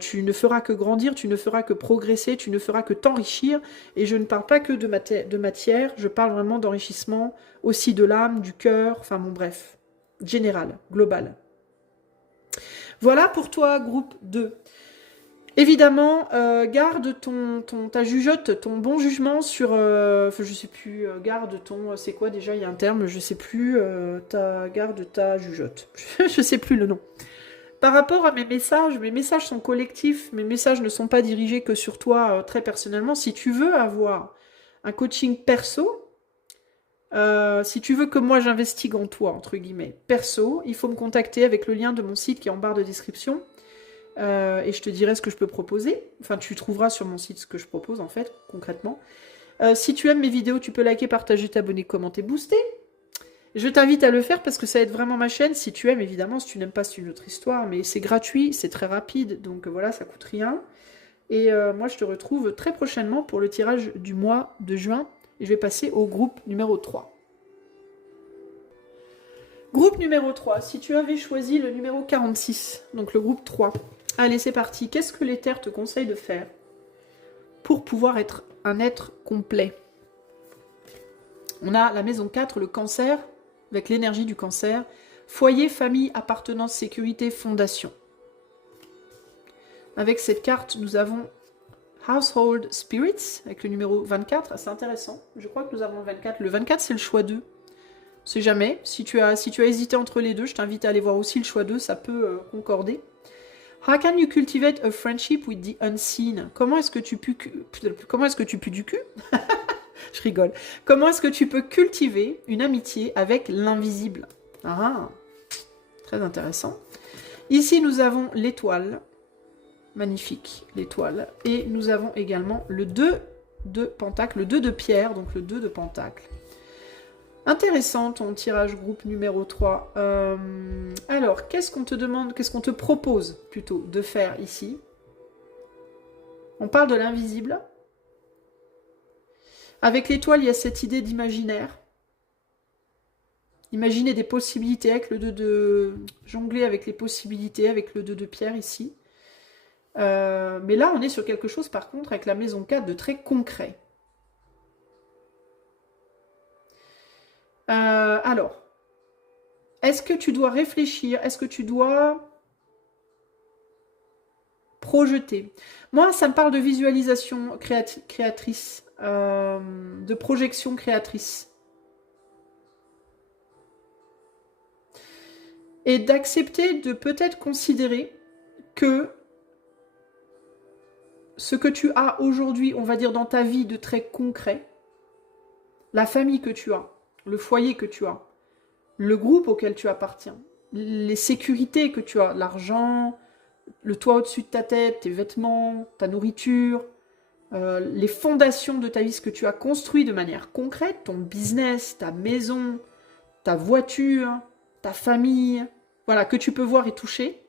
Tu ne feras que grandir, tu ne feras que progresser, tu ne feras que t'enrichir. Et je ne parle pas que de matière, je parle vraiment d'enrichissement, aussi de l'âme, du cœur, enfin bon bref, général, global. Voilà pour toi, groupe 2. Évidemment, garde ta jugeote, ton bon jugement sur... je sais plus, garde ton... C'est quoi déjà, il y a un terme, je sais plus, garde ta jugeote. Je sais plus le nom. Par rapport à mes messages sont collectifs, mes messages ne sont pas dirigés que sur toi très personnellement. Si tu veux avoir un coaching perso, si tu veux que moi j'investigue en toi, entre guillemets, perso, il faut me contacter avec le lien de mon site qui est en barre de description. Et je te dirai ce que je peux proposer. Enfin, tu trouveras sur mon site ce que je propose, en fait, concrètement. Si tu aimes mes vidéos, tu peux liker, partager, t'abonner, commenter, booster. Je t'invite à le faire parce que ça aide vraiment ma chaîne. Si tu aimes, évidemment, si tu n'aimes pas, c'est une autre histoire. Mais c'est gratuit, c'est très rapide. Donc voilà, ça coûte rien. Et moi, je te retrouve très prochainement pour le tirage du mois de juin. Et je vais passer au groupe numéro 3. Groupe numéro 3. Si tu avais choisi le numéro 46, donc le groupe 3. Allez, c'est parti. Qu'est-ce que l'éther te conseille de faire pour pouvoir être un être complet? On a la maison 4, le cancer, avec l'énergie du cancer. Foyer, famille, appartenance, sécurité, fondation. Avec cette carte, nous avons Household Spirits, avec le numéro 24. C'est intéressant. Je crois que nous avons le 24. Le 24, c'est le choix 2. C'est jamais. Si tu as hésité entre les deux, je t'invite à aller voir aussi le choix 2. Ça peut concorder. How can you cultivate a friendship with the unseen? Comment est-ce que tu pues du cul? Je rigole. Comment est-ce que tu peux cultiver une amitié avec l'invisible? Ah, très intéressant. Ici, nous avons l'étoile. Magnifique, l'étoile. Et nous avons également le 2 de pentacle, le 2 de pierre, donc le 2 de pentacle. Intéressant ton tirage groupe numéro 3. Alors, qu'est-ce qu'on te demande, qu'est-ce qu'on te propose plutôt de faire ici? On parle de l'invisible. Avec l'étoile, il y a cette idée d'imaginaire. Imaginer des possibilités avec le 2 de... Jongler avec les possibilités avec le 2 de pierre ici. Mais là, on est sur quelque chose, par contre, avec la maison 4 de très concret. Alors, est-ce que tu dois réfléchir? Est-ce que tu dois projeter? Moi, ça me parle de visualisation créatrice, de projection créatrice. Et d'accepter de peut-être considérer que ce que tu as aujourd'hui, on va dire dans ta vie de très concret, la famille que tu as, le foyer que tu as, le groupe auquel tu appartiens, les sécurités que tu as, l'argent, le toit au-dessus de ta tête, tes vêtements, ta nourriture, les fondations de ta vie, ce que tu as construit de manière concrète, ton business, ta maison, ta voiture, ta famille, voilà, que tu peux voir et toucher,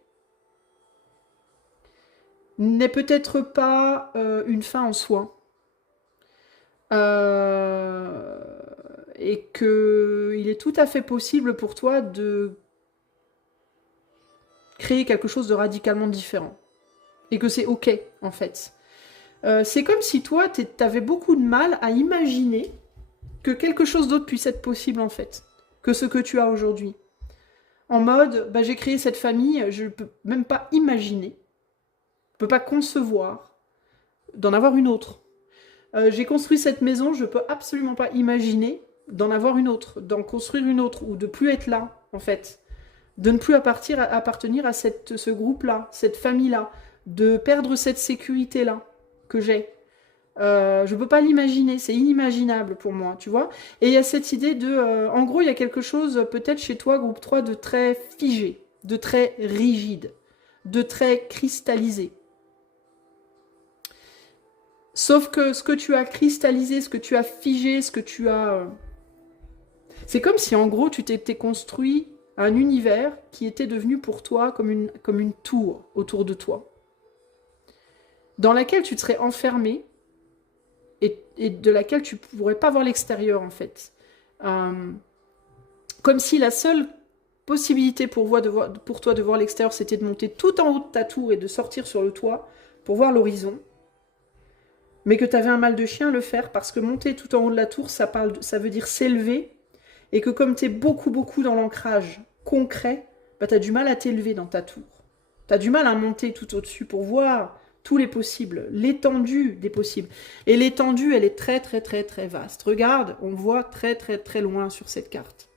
n'est peut-être pas une fin en soi. Et qu'il est tout à fait possible pour toi de créer quelque chose de radicalement différent. Et que c'est ok, en fait. C'est comme si toi, t'avais beaucoup de mal à imaginer que quelque chose d'autre puisse être possible, en fait, que ce que tu as aujourd'hui. En mode, bah, j'ai créé cette famille, je ne peux même pas imaginer, je ne peux pas concevoir d'en avoir une autre. J'ai construit cette maison, je ne peux absolument pas imaginer d'en avoir une autre, d'en construire une autre, ou de plus être là, en fait. De ne plus appartenir à ce groupe-là, cette famille-là, de perdre cette sécurité-là que j'ai. Je ne peux pas l'imaginer, c'est inimaginable pour moi, tu vois. Et il y a cette idée de... en gros, il y a quelque chose, peut-être chez toi, groupe 3, de très figé, de très rigide, de très cristallisé. Sauf que ce que tu as cristallisé, ce que tu as figé, ce que tu as... c'est comme si, en gros, tu t'étais construit un univers qui était devenu pour toi comme une tour autour de toi, dans laquelle tu te serais enfermé, et de laquelle tu ne pourrais pas voir l'extérieur, en fait. Comme si la seule possibilité pour toi de voir l'extérieur, c'était de monter tout en haut de ta tour et de sortir sur le toit pour voir l'horizon, mais que tu avais un mal de chien à le faire, parce que monter tout en haut de la tour, ça veut dire s'élever, et que comme tu es beaucoup dans l'ancrage concret, bah, tu as du mal à t'élever dans ta tour. Tu as du mal à monter tout au-dessus pour voir tous les possibles, l'étendue des possibles. Et l'étendue, elle est très vaste. Regarde, on voit très loin sur cette carte.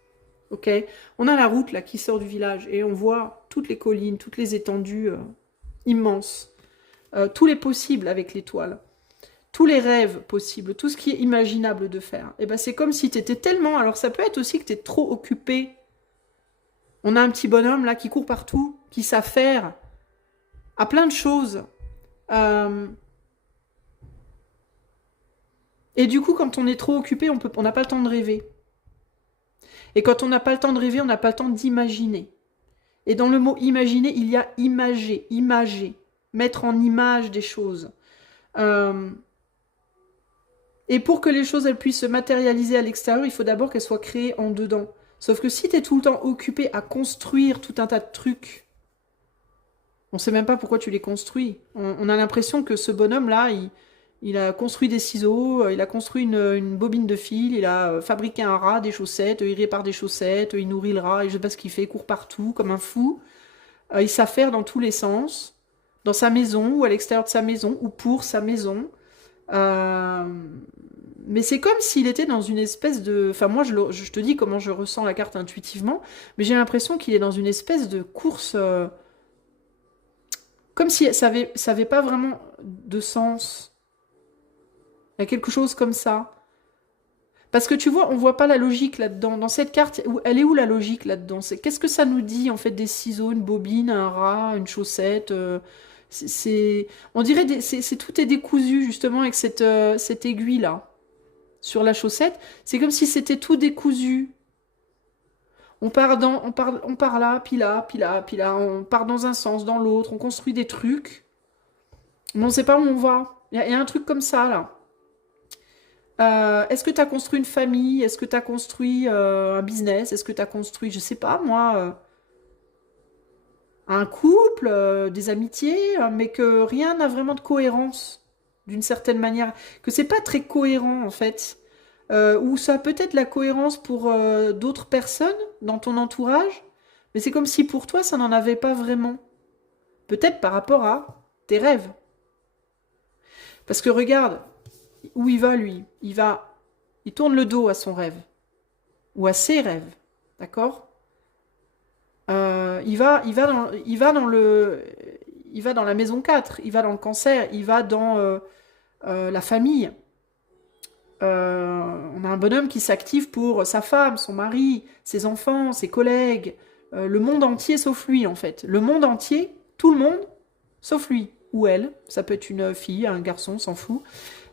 Ok ? On a la route là qui sort du village et on voit toutes les collines, toutes les étendues immenses. Tous les possibles avec l'étoile. Tous les rêves possibles, tout ce qui est imaginable de faire. Et ben c'est comme si tu étais tellement... Alors ça peut être aussi que tu es trop occupé. On a un petit bonhomme là qui court partout, qui s'affaire à plein de choses. Et du coup, quand on est trop occupé, on n'a pas le temps de rêver. Et quand on n'a pas le temps de rêver, on n'a pas le temps d'imaginer. Et dans le mot imaginer, il y a imager, mettre en image des choses. Et pour que les choses elles puissent se matérialiser à l'extérieur, il faut d'abord qu'elles soient créées en dedans. Sauf que si tu es tout le temps occupé à construire tout un tas de trucs, on ne sait même pas pourquoi tu les construis. On a l'impression que ce bonhomme-là, il a construit des ciseaux, il a construit une bobine de fil, il a fabriqué un rat, des chaussettes, il répare des chaussettes, il nourrit le rat, et je ne sais pas ce qu'il fait, il court partout comme un fou. Il s'affaire dans tous les sens, dans sa maison, ou à l'extérieur de sa maison, ou pour sa maison. Mais c'est comme s'il était dans une espèce de... Enfin, moi, je te dis comment je ressens la carte intuitivement, mais j'ai l'impression qu'il est dans une espèce de course... comme si ça avait pas vraiment de sens. Il y a quelque chose comme ça. Parce que tu vois, on voit pas la logique là-dedans. Dans cette carte, elle est où la logique là-dedans? Qu'est-ce que ça nous dit, en fait, des ciseaux, une bobine, un rat, une chaussette on dirait tout est décousu, justement, avec cette aiguille-là. Sur la chaussette, c'est comme si c'était tout décousu. On part là, puis là, puis là, puis là, on part dans un sens, dans l'autre, on construit des trucs, mais on ne sait pas où on va. Il y a un truc comme ça, là. Est-ce que tu as construit une famille? Est-ce que tu as construit un business? Est-ce que tu as construit, je sais pas, moi, un couple, des amitiés, mais que rien n'a vraiment de cohérence, d'une certaine manière. Que c'est pas très cohérent, en fait. Ou ça a peut-être la cohérence pour d'autres personnes dans ton entourage, mais c'est comme si pour toi, ça n'en avait pas vraiment. Peut-être par rapport à tes rêves. Parce que regarde, où il va, lui? Il tourne le dos à son rêve. Ou à ses rêves. D'accord? Il va dans il va dans la maison 4, il va dans le cancer, il va dans la famille. On a un bonhomme qui s'active pour sa femme, son mari, ses enfants, ses collègues, le monde entier sauf lui en fait. Le monde entier, tout le monde, sauf lui ou elle. Ça peut être une fille, un garçon, s'en fout.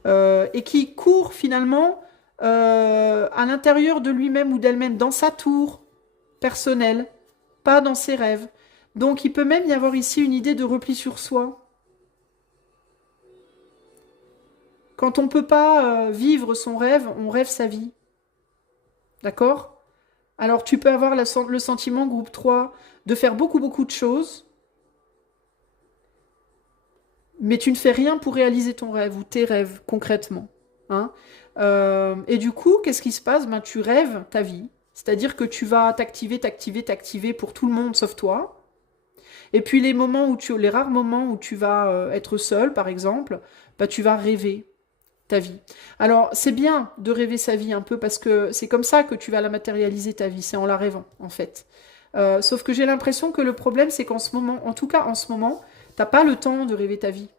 Et qui court finalement à l'intérieur de lui-même ou d'elle-même, dans sa tour personnelle, pas dans ses rêves. Donc il peut même y avoir ici une idée de repli sur soi. Quand on ne peut pas vivre son rêve, on rêve sa vie. D'accord? Alors tu peux avoir le sentiment, groupe 3, de faire beaucoup beaucoup de choses, mais tu ne fais rien pour réaliser ton rêve ou tes rêves concrètement. Hein. Et du coup, qu'est-ce qui se passe? Ben, tu rêves ta vie. C'est-à-dire que tu vas t'activer pour tout le monde sauf toi. Et puis les rares moments où tu vas être seul, par exemple, ben, tu vas rêver ta vie. Alors, c'est bien de rêver sa vie un peu parce que c'est comme ça que tu vas la matérialiser ta vie, c'est en la rêvant, en fait. Sauf que j'ai l'impression que le problème, c'est qu'en ce moment, en tout cas en ce moment, t'as pas le temps de rêver ta vie.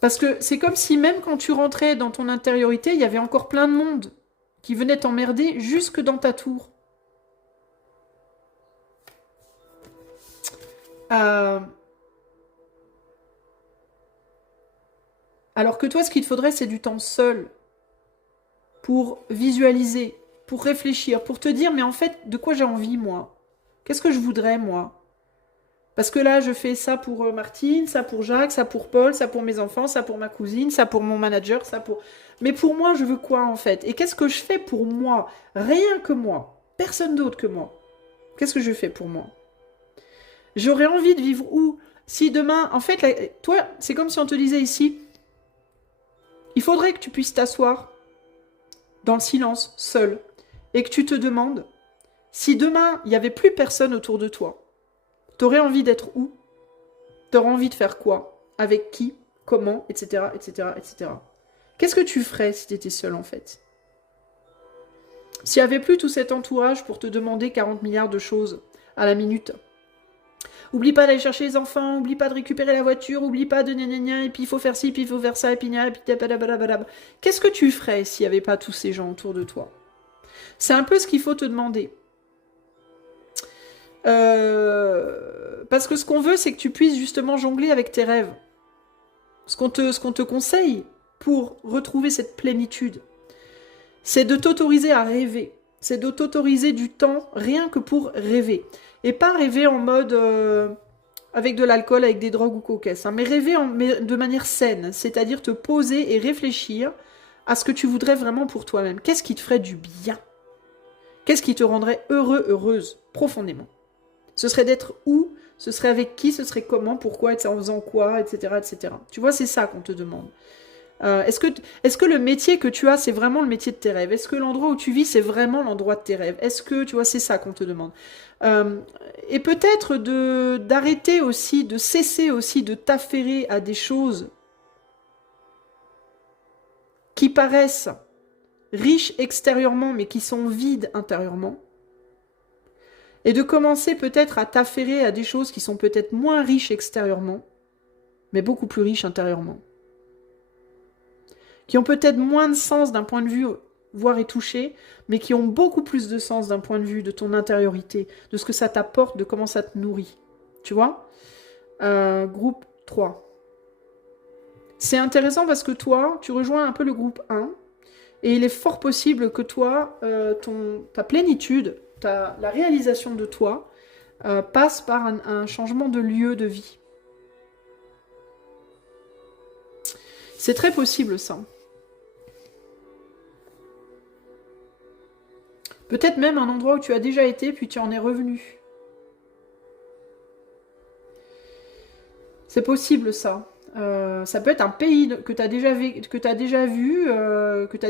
Parce que c'est comme si même quand tu rentrais dans ton intériorité, il y avait encore plein de monde qui venait t'emmerder jusque dans ta tour. Euh, Alors que toi, ce qu'il te faudrait, c'est du temps seul pour visualiser, pour réfléchir, pour te dire, mais en fait, de quoi j'ai envie, moi? Qu'est-ce que je voudrais, moi? Parce que là, je fais ça pour Martine, ça pour Jacques, ça pour Paul, ça pour mes enfants, ça pour ma cousine, ça pour mon manager, ça pour... Mais pour moi, je veux quoi, en fait? Et qu'est-ce que je fais pour moi? Rien que moi. Personne d'autre que moi. Qu'est-ce que je fais pour moi? J'aurais envie de vivre où? Si demain... En fait, là, toi, c'est comme si on te disait ici, il faudrait que tu puisses t'asseoir dans le silence, seul, et que tu te demandes, si demain, il n'y avait plus personne autour de toi, t'aurais envie d'être où? T'aurais envie de faire quoi? Avec qui? Comment? Etc. etc. etc. Qu'est-ce que tu ferais si t'étais seul, en fait? S'il n'y avait plus tout cet entourage pour te demander 40 milliards de choses à la minute. Oublie pas d'aller chercher les enfants, oublie pas de récupérer la voiture, oublie pas de gna gna gna, et puis il faut faire ci, puis il faut faire ça, et puis gna, et puis tabadabadabadab. Qu'est-ce que tu ferais s'il n'y avait pas tous ces gens autour de toi? C'est un peu ce qu'il faut te demander. Parce que ce qu'on veut, c'est que tu puisses justement jongler avec tes rêves. Ce qu'on te conseille pour retrouver cette plénitude, c'est de t'autoriser à rêver. C'est de t'autoriser du temps rien que pour rêver. Et pas rêver en mode avec de l'alcool, avec des drogues ou cocasse, hein, mais rêver de manière saine, c'est-à-dire te poser et réfléchir à ce que tu voudrais vraiment pour toi-même. Qu'est-ce qui te ferait du bien? Qu'est-ce qui te rendrait heureux, heureuse, profondément? Ce serait d'être où? Ce serait avec qui? Ce serait comment? Pourquoi? En faisant quoi? Etc. etc. Tu vois, c'est ça qu'on te demande. Est-ce que le métier que tu as, c'est vraiment le métier de tes rêves? Est-ce que l'endroit où tu vis, c'est vraiment l'endroit de tes rêves? Est-ce que, tu vois, c'est ça qu'on te demande. Et peut-être d'arrêter aussi, de cesser aussi de t'affairer à des choses qui paraissent riches extérieurement, mais qui sont vides intérieurement. Et de commencer peut-être à t'affairer à des choses qui sont peut-être moins riches extérieurement, mais beaucoup plus riches intérieurement. Qui ont peut-être moins de sens d'un point de vue voir et toucher, mais qui ont beaucoup plus de sens d'un point de vue de ton intériorité, de ce que ça t'apporte, de comment ça te nourrit. Tu vois? Groupe 3. C'est intéressant parce que toi, tu rejoins un peu le groupe 1, et il est fort possible que toi, ta plénitude, la réalisation de toi, passe par un changement de lieu de vie. C'est très possible, ça. Peut-être même un endroit où tu as déjà été, puis tu en es revenu. C'est possible, ça. Ça peut être un pays que tu as déjà vu, que tu as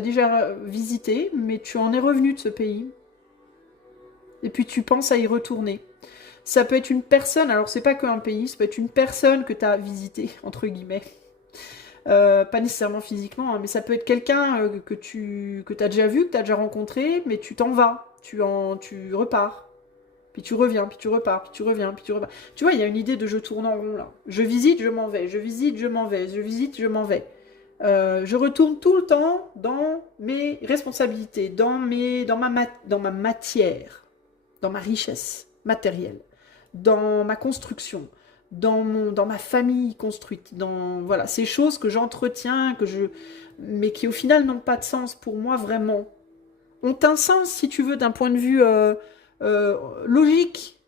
déjà visité, mais tu en es revenu de ce pays. Et puis tu penses à y retourner. Ça peut être une personne, alors c'est pas qu'un pays, ça peut être une personne que tu as visité, entre guillemets. Pas nécessairement physiquement, hein, mais ça peut être quelqu'un que tu as déjà vu, que tu as déjà rencontré, mais tu t'en vas, tu repars. puis tu reviens, puis tu repars, puis tu reviens, puis tu repars. Tu vois, il y a une idée de je tourne en rond là. Je visite, je m'en vais, je visite, je m'en vais, je visite, je m'en vais. Je retourne tout le temps dans mes responsabilités, dans ma matière, dans ma richesse matérielle, dans ma construction, dans ma famille construite, dans voilà, ces choses que j'entretiens, mais qui au final n'ont pas de sens pour moi vraiment. Ont un sens, si tu veux, d'un point de vue logique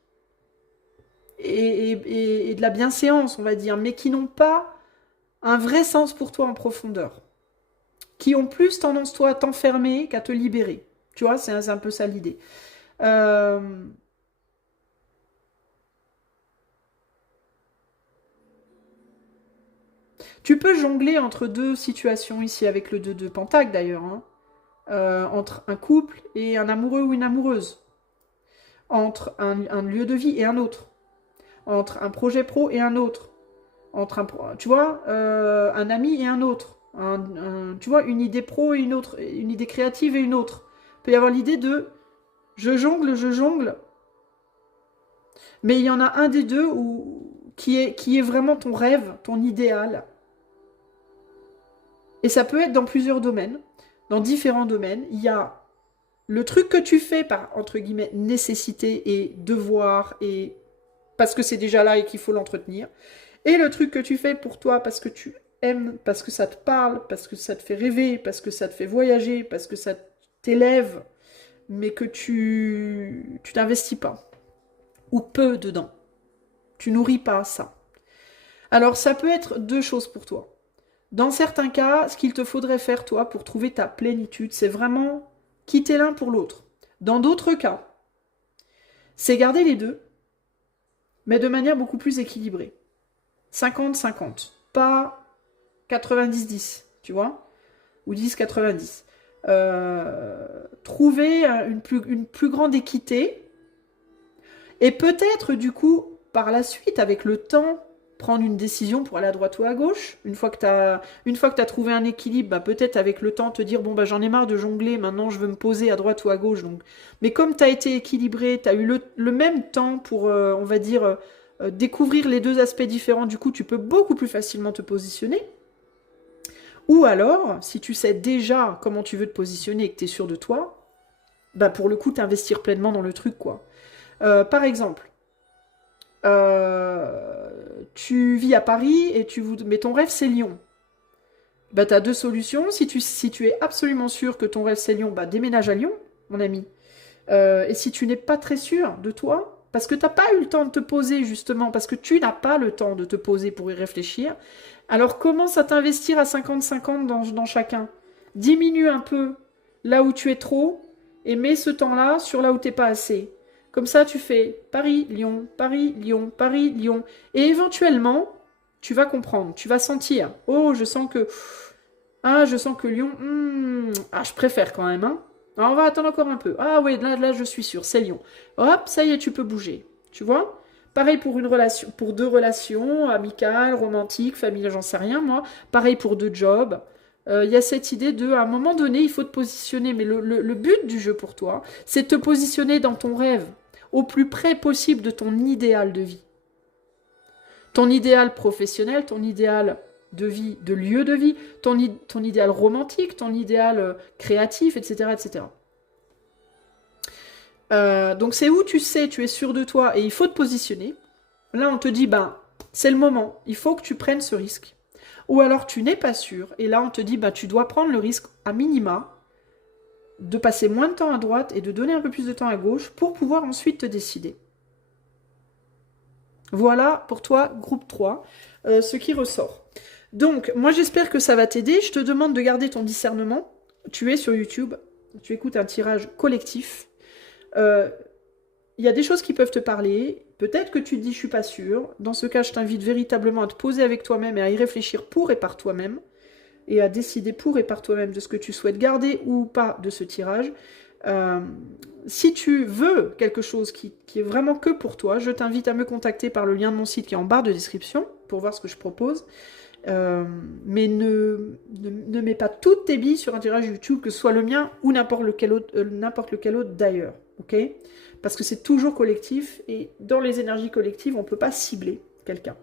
et de la bienséance, on va dire, mais qui n'ont pas un vrai sens pour toi en profondeur. Qui ont plus tendance, toi, à t'enfermer qu'à te libérer. Tu vois, c'est un peu ça l'idée. Euh, Tu peux jongler entre deux situations ici, avec le 2 de Pentacle d'ailleurs, hein. Entre un couple et un amoureux ou une amoureuse. Entre un lieu de vie et un autre. Entre un projet pro et un autre. Entre tu vois, un ami et un autre. Tu vois, une idée pro et une autre. Une idée créative et une autre. Il peut y avoir l'idée de je jongle. Mais il y en a un des deux qui est vraiment ton rêve, ton idéal. Et ça peut être dans plusieurs domaines, dans différents domaines. Il y a le truc que tu fais par, entre guillemets, nécessité et devoir, et parce que c'est déjà là et qu'il faut l'entretenir. Et le truc que tu fais pour toi parce que tu aimes, parce que ça te parle, parce que ça te fait rêver, parce que ça te fait voyager, parce que ça t'élève, mais que tu t'investis pas. Ou peu dedans. Tu nourris pas ça. Alors ça peut être deux choses pour toi. Dans certains cas, ce qu'il te faudrait faire, toi, pour trouver ta plénitude, c'est vraiment quitter l'un pour l'autre. Dans d'autres cas, c'est garder les deux, mais de manière beaucoup plus équilibrée. 50-50, pas 90-10, tu vois, ou 10-90. Trouver une plus grande équité, et peut-être, du coup, par la suite, avec le temps, prendre une décision pour aller à droite ou à gauche. Une fois que tu as trouvé un équilibre, bah, peut-être avec le temps te dire, bon, bah, j'en ai marre de jongler, maintenant je veux me poser à droite ou à gauche. Donc. Mais comme tu as été équilibré, tu as eu le même temps pour, on va dire, découvrir les deux aspects différents, du coup, tu peux beaucoup plus facilement te positionner. Ou alors, si tu sais déjà comment tu veux te positionner et que tu es sûr de toi, bah, pour le coup, t'investir pleinement dans le truc, quoi. Par exemple, tu vis à Paris et mais ton rêve c'est Lyon. Bah, tu as deux solutions. Si tu es absolument sûr que ton rêve c'est Lyon, bah, déménage à Lyon, mon ami. Et si tu n'es pas très sûr de toi, parce que tu n'as pas eu le temps de te poser justement, parce que tu n'as pas le temps de te poser pour y réfléchir, alors commence à t'investir à 50-50 dans chacun. Diminue un peu là où tu es trop et mets ce temps-là sur là où tu n'es pas assez. Comme ça, tu fais Paris, Lyon, Paris, Lyon, Paris, Lyon. Et éventuellement, tu vas comprendre, tu vas sentir. Oh, je sens que... Ah, je sens que Lyon... ah, je préfère quand même, hein. Alors, on va attendre encore un peu. Ah oui, là, je suis sûre, c'est Lyon. Hop, ça y est, tu peux bouger. Tu vois? Pareil pour une relation, pour deux relations, amicales, romantiques, familiales, j'en sais rien, moi. Pareil pour deux jobs. Il y a cette idée de, à un moment donné, il faut te positionner. Mais le but du jeu pour toi, c'est de te positionner dans ton rêve, au plus près possible de ton idéal de vie. Ton idéal professionnel, ton idéal de vie, de lieu de vie, ton idéal romantique, ton idéal créatif, etc. etc. Donc c'est où tu sais, tu es sûr de toi et il faut te positionner. Là on te dit, ben c'est le moment, il faut que tu prennes ce risque. Ou alors tu n'es pas sûr et là on te dit, ben tu dois prendre le risque à minima de passer moins de temps à droite et de donner un peu plus de temps à gauche pour pouvoir ensuite te décider. Voilà pour toi, groupe 3, ce qui ressort. Donc, moi j'espère que ça va t'aider. Je te demande de garder ton discernement. Tu es sur YouTube, tu écoutes un tirage collectif. Il y a des choses qui peuvent te parler. Peut-être que tu te dis, je suis pas sûre. Dans ce cas, je t'invite véritablement à te poser avec toi-même et à y réfléchir pour et par toi-même. Et à décider pour et par toi-même de ce que tu souhaites garder ou pas de ce tirage. Si tu veux quelque chose qui est vraiment que pour toi, je t'invite à me contacter par le lien de mon site qui est en barre de description pour voir ce que je propose. Mais ne mets pas toutes tes billes sur un tirage YouTube, que ce soit le mien ou n'importe lequel autre d'ailleurs, ok? Parce que c'est toujours collectif, et dans les énergies collectives, on ne peut pas cibler quelqu'un.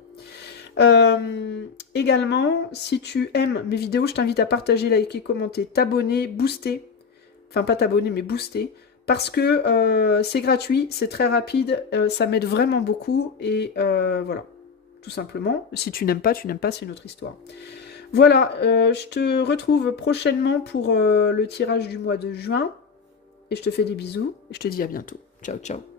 Également, si tu aimes mes vidéos, je t'invite à partager, liker, commenter, t'abonner, booster. Enfin, pas t'abonner, mais booster. Parce que c'est gratuit, c'est très rapide, ça m'aide vraiment beaucoup. Et voilà, tout simplement. Si tu n'aimes pas, c'est une autre histoire. Voilà, je te retrouve prochainement pour le tirage du mois de juin. Et je te fais des bisous, et je te dis à bientôt. Ciao, ciao.